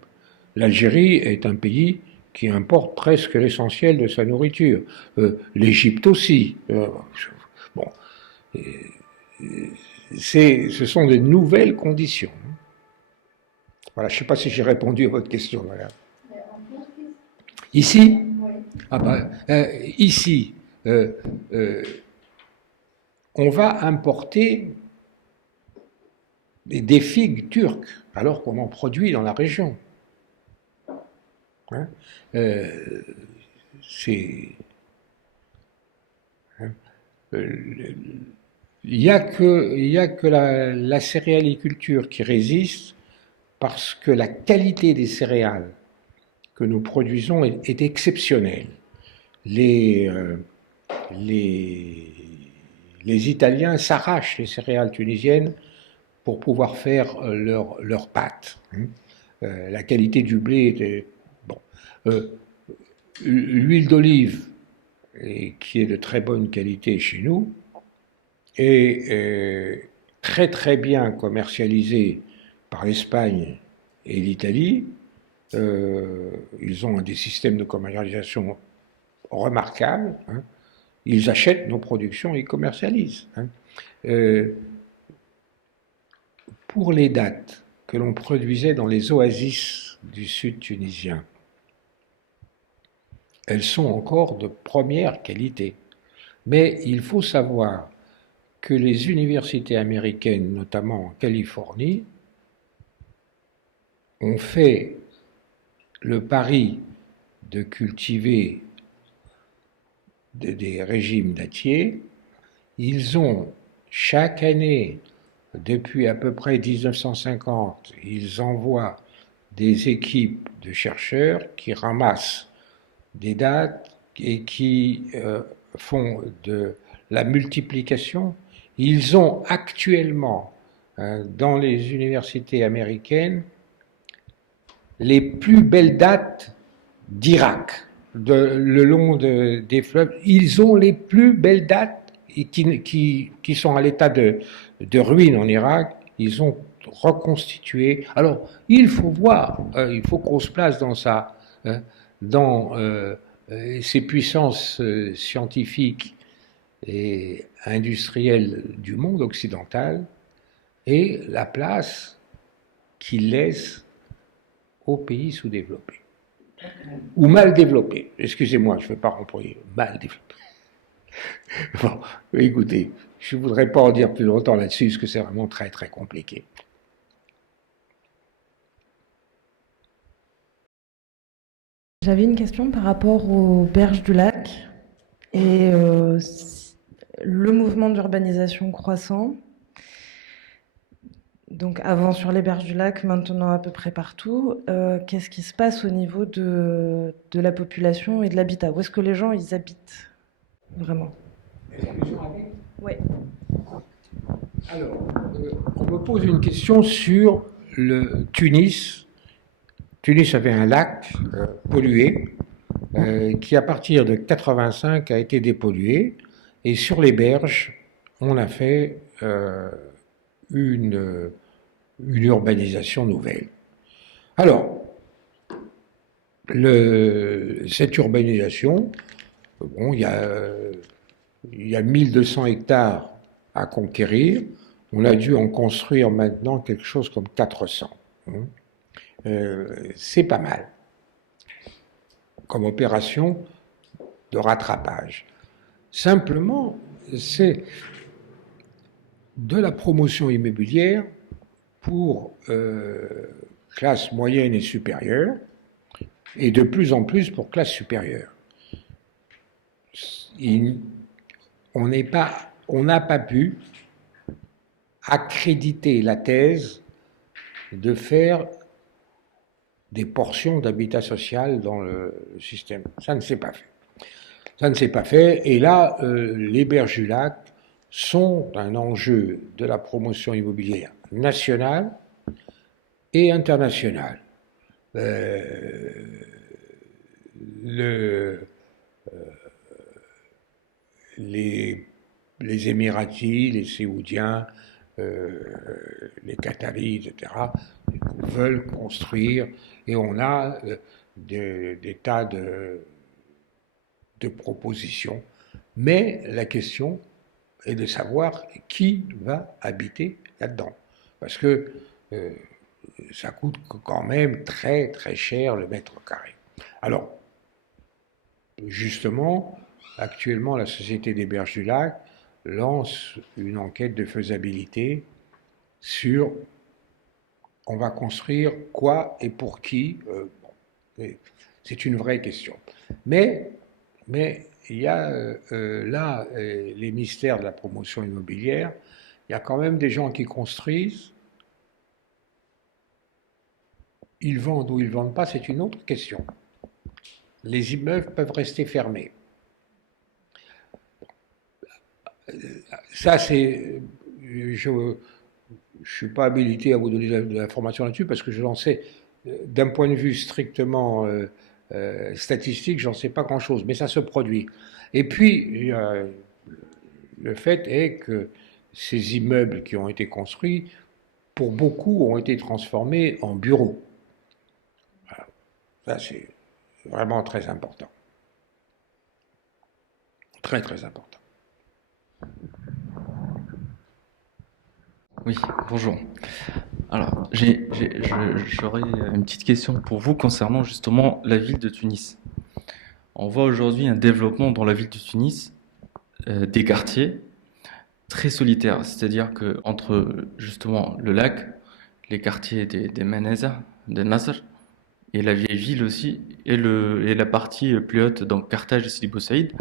L'Algérie est un pays qui importe presque l'essentiel de sa nourriture. L'Égypte aussi. Bon, ce sont de nouvelles conditions. Voilà, je ne sais pas si j'ai répondu à votre question, madame. Ici, ici, on va importer des figues turques, alors qu'on en produit dans la région. Hein, il n'y a que la céréaliculture qui résiste parce que la qualité des céréales que nous produisons est exceptionnelle. Les Italiens s'arrachent les céréales tunisiennes pour pouvoir faire leur pâte. La qualité du blé était... Bon. L'huile d'olive, qui est de très bonne qualité chez nous, est très très bien commercialisée par l'Espagne et l'Italie. Ils ont des systèmes de commercialisation remarquables. Hein. Ils achètent nos productions et commercialisent. Hein. Pour les dattes que l'on produisait dans les oasis du sud tunisien, elles sont encore de première qualité. Mais il faut savoir que les universités américaines, notamment en Californie, ont fait le pari de cultiver des régimes dattiers. Ils ont chaque année, depuis à peu près 1950, ils envoient des équipes de chercheurs qui ramassent des dates et qui font de la multiplication. Ils ont actuellement, dans les universités américaines, les plus belles dates d'Irak, le long des fleuves. Ils ont les plus belles dates qui sont à l'état de ruine en Irak. Ils ont reconstitué. Alors, il faut voir, il faut qu'on se place dans ça, dans ces puissances scientifiques et industrielles du monde occidental et la place qu'ils laissent aux pays sous-développés. Ou mal développés. Excusez-moi, je ne vais pas employer mal développés. Bon, écoutez, je ne voudrais pas en dire plus longtemps là-dessus, parce que c'est vraiment très très compliqué. J'avais une question par rapport aux berges du lac et le mouvement d'urbanisation croissant. Donc avant sur les berges du lac, maintenant à peu près partout. Qu'est-ce qui se passe au niveau de la population et de l'habitat? Où est-ce que les gens ils habitent vraiment? Est-ce que les gens habitent? Oui. Alors, on me pose une question sur le Tunis. Tunis avait un lac pollué qui, à partir de 85, a été dépollué. Et sur les berges, on a fait une urbanisation nouvelle. Alors, cette urbanisation, bon, il y a 1200 hectares à conquérir. On a dû en construire maintenant quelque chose comme 400. C'est pas mal comme opération de rattrapage. Simplement, c'est de la promotion immobilière pour classe moyenne et supérieure, et de plus en plus pour classe supérieure. On n'a pas pu accréditer la thèse de faire des portions d'habitat social dans le système. Ça ne s'est pas fait. Ça ne s'est pas fait, et là, les berges du lac sont un enjeu de la promotion immobilière nationale et internationale. Les Émiratis, les Séoudiens, les Qataris, etc., veulent construire, et on a des tas de propositions. Mais la question est de savoir qui va habiter là-dedans. Parce que ça coûte quand même très très cher le mètre carré. Alors, justement, actuellement, la Société des Berges du Lac lance une enquête de faisabilité sur on va construire quoi et pour qui. C'est une vraie question. Mais il y a là les mystères de la promotion immobilière. Il y a quand même des gens qui construisent. Ils vendent ou ils ne vendent pas, c'est une autre question. Les immeubles peuvent rester fermés. Ça, c'est... Je ne suis pas habilité à vous donner de l'information là-dessus parce que je n'en sais, d'un point de vue strictement statistique, j'en sais pas grand-chose, mais ça se produit. Et puis, le fait est que ces immeubles qui ont été construits, pour beaucoup, ont été transformés en bureaux. Voilà. Ça, c'est vraiment très important. Très, très important. Oui, bonjour. Alors, j'aurais une petite question pour vous concernant justement la ville de Tunis. On voit aujourd'hui un développement dans la ville de Tunis des quartiers très solitaires, c'est-à-dire que entre justement le lac, les quartiers des Meneza, des Nasr, et la vieille ville aussi, et la partie plus haute, donc Carthage et Sidi Bou Saïd,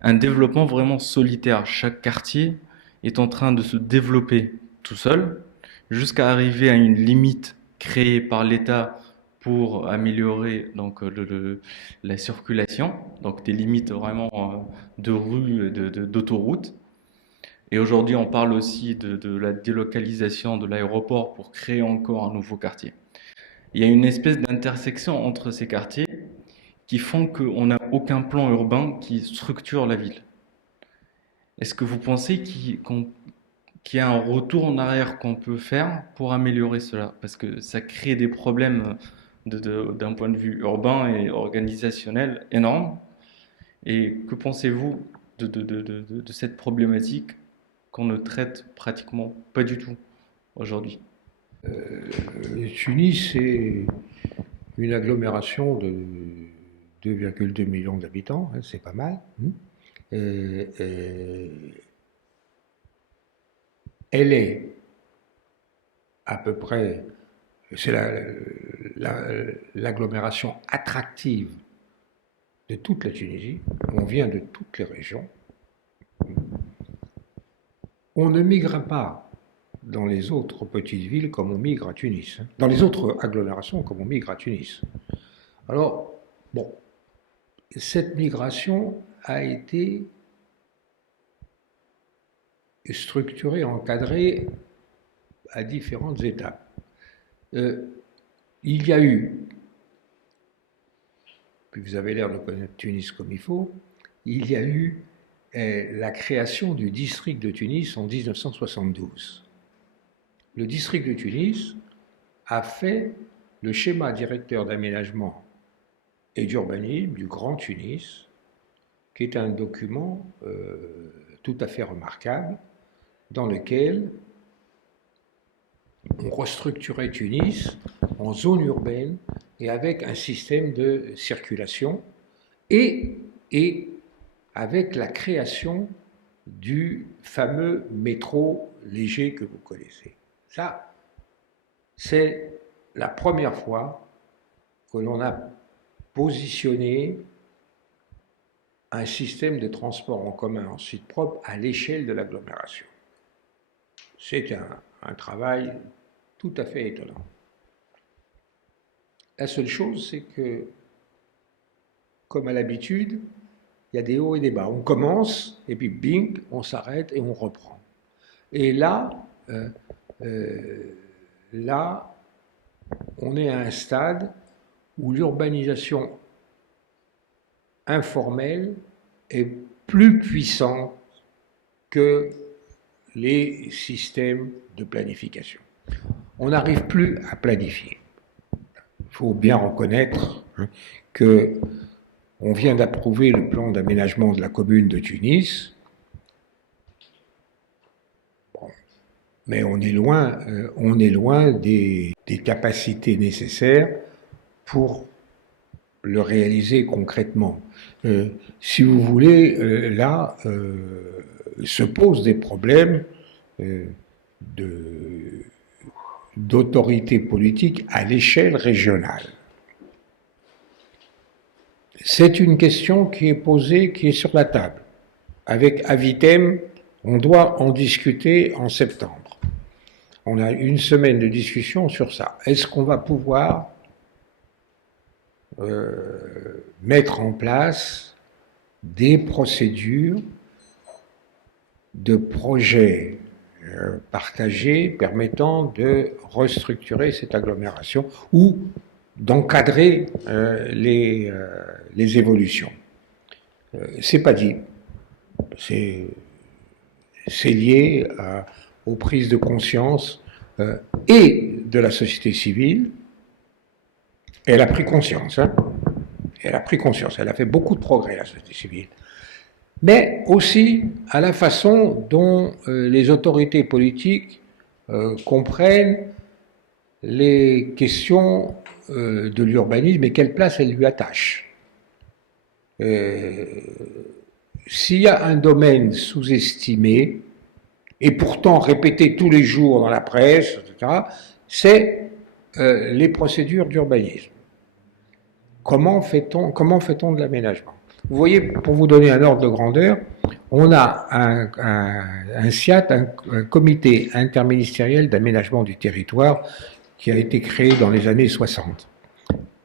un développement vraiment solitaire. Chaque quartier est en train de se développer tout seul, jusqu'à arriver à une limite créée par l'État pour améliorer donc la circulation, donc des limites vraiment de rues, d'autoroutes. Et aujourd'hui, on parle aussi de la délocalisation de l'aéroport pour créer encore un nouveau quartier. Il y a une espèce d'intersection entre ces quartiers qui font qu'on n'a aucun plan urbain qui structure la ville. Est-ce que vous pensez qu'il y a un retour en arrière qu'on peut faire pour améliorer cela? Parce que ça crée des problèmes d'un point de vue urbain et organisationnel énormes. Et que pensez-vous de cette problématique qu'on ne traite pratiquement pas du tout aujourd'hui? Tunis, c'est une agglomération de 2,2 millions d'habitants, hein, c'est pas mal. Elle est à peu près, c'est l'agglomération attractive de toute la Tunisie. On vient de toutes les régions. On ne migre pas dans les autres petites villes comme on migre à Tunis, hein. Dans les autres agglomérations comme on migre à Tunis. Alors, bon, cette migration a été structurée, encadrée à différentes étapes. Il y a eu, puis vous avez l'air de connaître Tunis comme il faut, il y a eu la création du district de Tunis en 1972. Le district de Tunis a fait le schéma directeur d'aménagement et d'urbanisme du Grand Tunis, qui est un document tout à fait remarquable, dans lequel on restructurait Tunis en zone urbaine et avec un système de circulation et avec la création du fameux métro léger que vous connaissez. Ça, c'est la première fois que l'on a positionné un système de transport en commun en site propre à l'échelle de l'agglomération. C'est un travail tout à fait étonnant. La seule chose, c'est que, comme à l'habitude, il y a des hauts et des bas. On commence, et puis bing, on s'arrête et on reprend. Et là, on est à un stade où l'urbanisation informelle est plus puissante que les systèmes de planification. On n'arrive plus à planifier. Il faut bien reconnaître que on vient d'approuver le plan d'aménagement de la commune de Tunis. Bon, mais on est loin des capacités nécessaires pour le réaliser concrètement. Si vous voulez, là se posent des problèmes d'autorité politique à l'échelle régionale. C'est une question qui est posée, qui est sur la table. Avec Avitem, on doit en discuter en septembre. On a une semaine de discussion sur ça. Est-ce qu'on va pouvoir mettre en place des procédures de projets partagés permettant de restructurer cette agglomération ou d'encadrer les évolutions. C'est pas dit. C'est lié aux prises de conscience et de la société civile. Elle a pris conscience. Hein. Elle a pris conscience. Elle a fait beaucoup de progrès, la société civile. Mais aussi à la façon dont les autorités politiques comprennent les questions de l'urbanisme et quelle place elles lui attachent. S'il y a un domaine sous-estimé, et pourtant répété tous les jours dans la presse, etc., c'est les procédures d'urbanisme. comment fait-on de l'aménagement? Vous voyez, pour vous donner un ordre de grandeur, on a un CIAT, un comité interministériel d'aménagement du territoire, qui a été créé dans les années 60.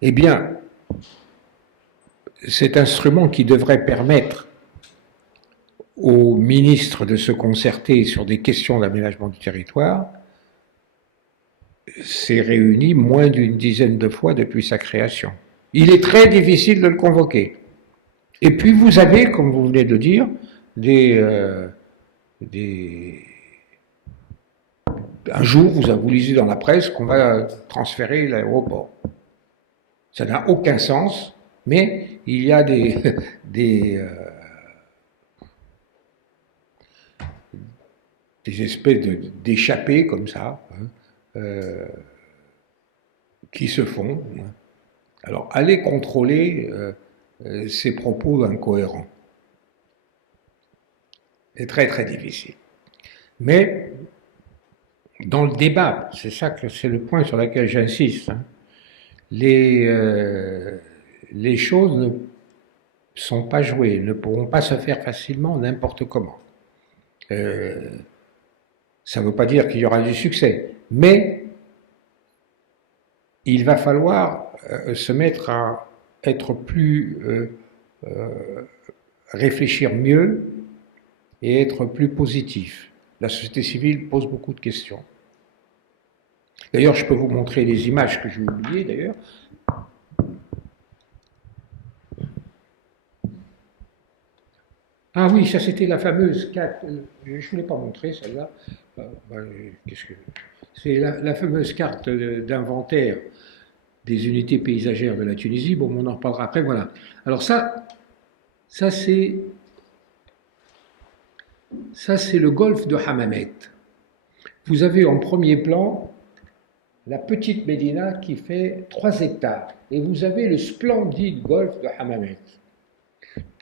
Eh bien, cet instrument qui devrait permettre aux ministres de se concerter sur des questions d'aménagement du territoire s'est réuni moins d'une dizaine de fois depuis sa création. Il est très difficile de le convoquer. Et puis vous avez, comme vous venez de le dire, un jour, vous lisez dans la presse qu'on va transférer l'aéroport. Ça n'a aucun sens, mais il y a des espèces d'échappées comme ça, qui se font. Alors, allez contrôler ces propos incohérents. C'est très très difficile. Mais dans le débat, c'est le point sur lequel j'insiste, les choses ne sont pas jouées, ne pourront pas se faire facilement n'importe comment. Ça ne veut pas dire qu'il y aura du succès, mais il va falloir se mettre à être plus, réfléchir mieux et être plus positif. La société civile pose beaucoup de questions. D'ailleurs, je peux vous montrer les images que j'ai oubliées d'ailleurs. Ah oui, ça c'était la fameuse carte, je ne vous l'ai pas montré celle-là, c'est la fameuse carte d'inventaire des unités paysagères de la Tunisie, bon on en reparlera après, voilà. Alors ça c'est le golfe de Hammamet. Vous avez en premier plan la petite Médina qui fait 3 hectares, et vous avez le splendide golfe de Hammamet.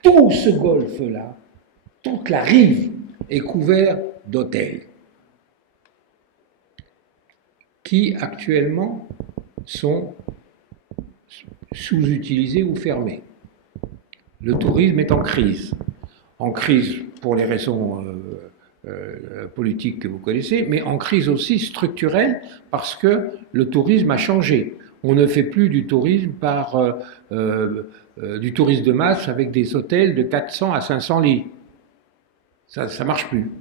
Tout ce golfe-là, toute la rive est couverte d'hôtels qui actuellement sont sous-utilisés ou fermés. Le tourisme est en crise pour les raisons politiques que vous connaissez, mais en crise aussi structurelle parce que le tourisme a changé. On ne fait plus du tourisme du tourisme de masse avec des hôtels de 400 à 500 lits. Ça marche plus.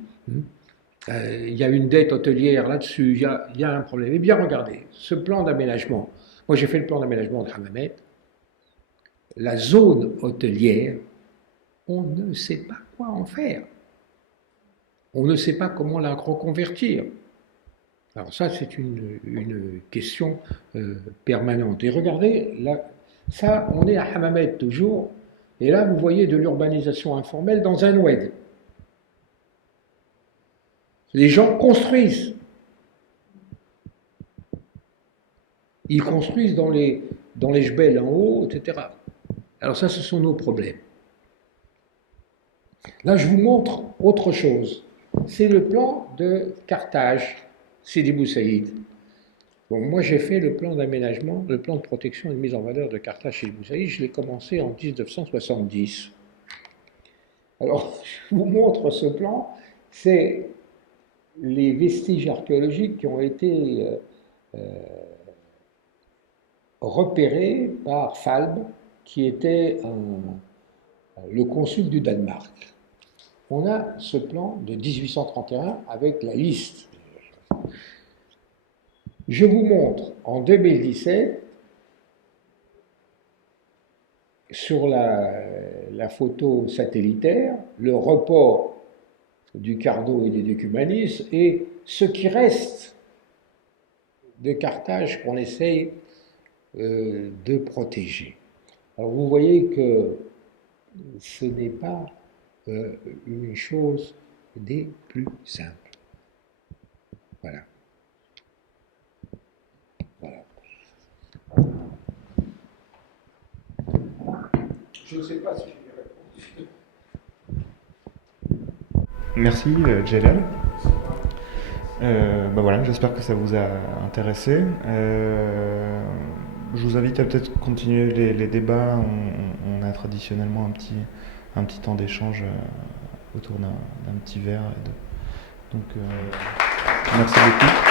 Il y a une dette hôtelière là-dessus, il y a un problème. Eh bien, regardez, ce plan d'aménagement, moi j'ai fait le plan d'aménagement de Hammamet, la zone hôtelière, on ne sait pas quoi en faire. On ne sait pas comment la reconvertir. Alors ça, c'est une question permanente. Et regardez, là, ça, on est à Hammamet toujours, et là, vous voyez de l'urbanisation informelle dans un oued. Les gens construisent. Ils construisent dans les jebels en haut, etc. Alors ça, ce sont nos problèmes. Là, je vous montre autre chose. C'est le plan de Carthage, Sidi Bou Saïd. Bon, moi, j'ai fait le plan d'aménagement, le plan de protection et de mise en valeur de Carthage, Sidi Bou Saïd. Je l'ai commencé en 1970. Alors, je vous montre ce plan. C'est les vestiges archéologiques qui ont été repérés par Falb, qui était le consul du Danemark. On a ce plan de 1831 avec la liste. Je vous montre en 2017, sur la photo satellitaire, le report du Cardo et des Decumanis et ce qui reste de Carthage qu'on essaye de protéger. Alors vous voyez que ce n'est pas une chose des plus simples. Voilà. Voilà. Je ne sais pas si j'ai répondu. Merci Djelal. Voilà, j'espère que ça vous a intéressé. Je vous invite à peut-être continuer les débats. On a traditionnellement un petit temps d'échange autour d'un petit verre. Donc, merci beaucoup.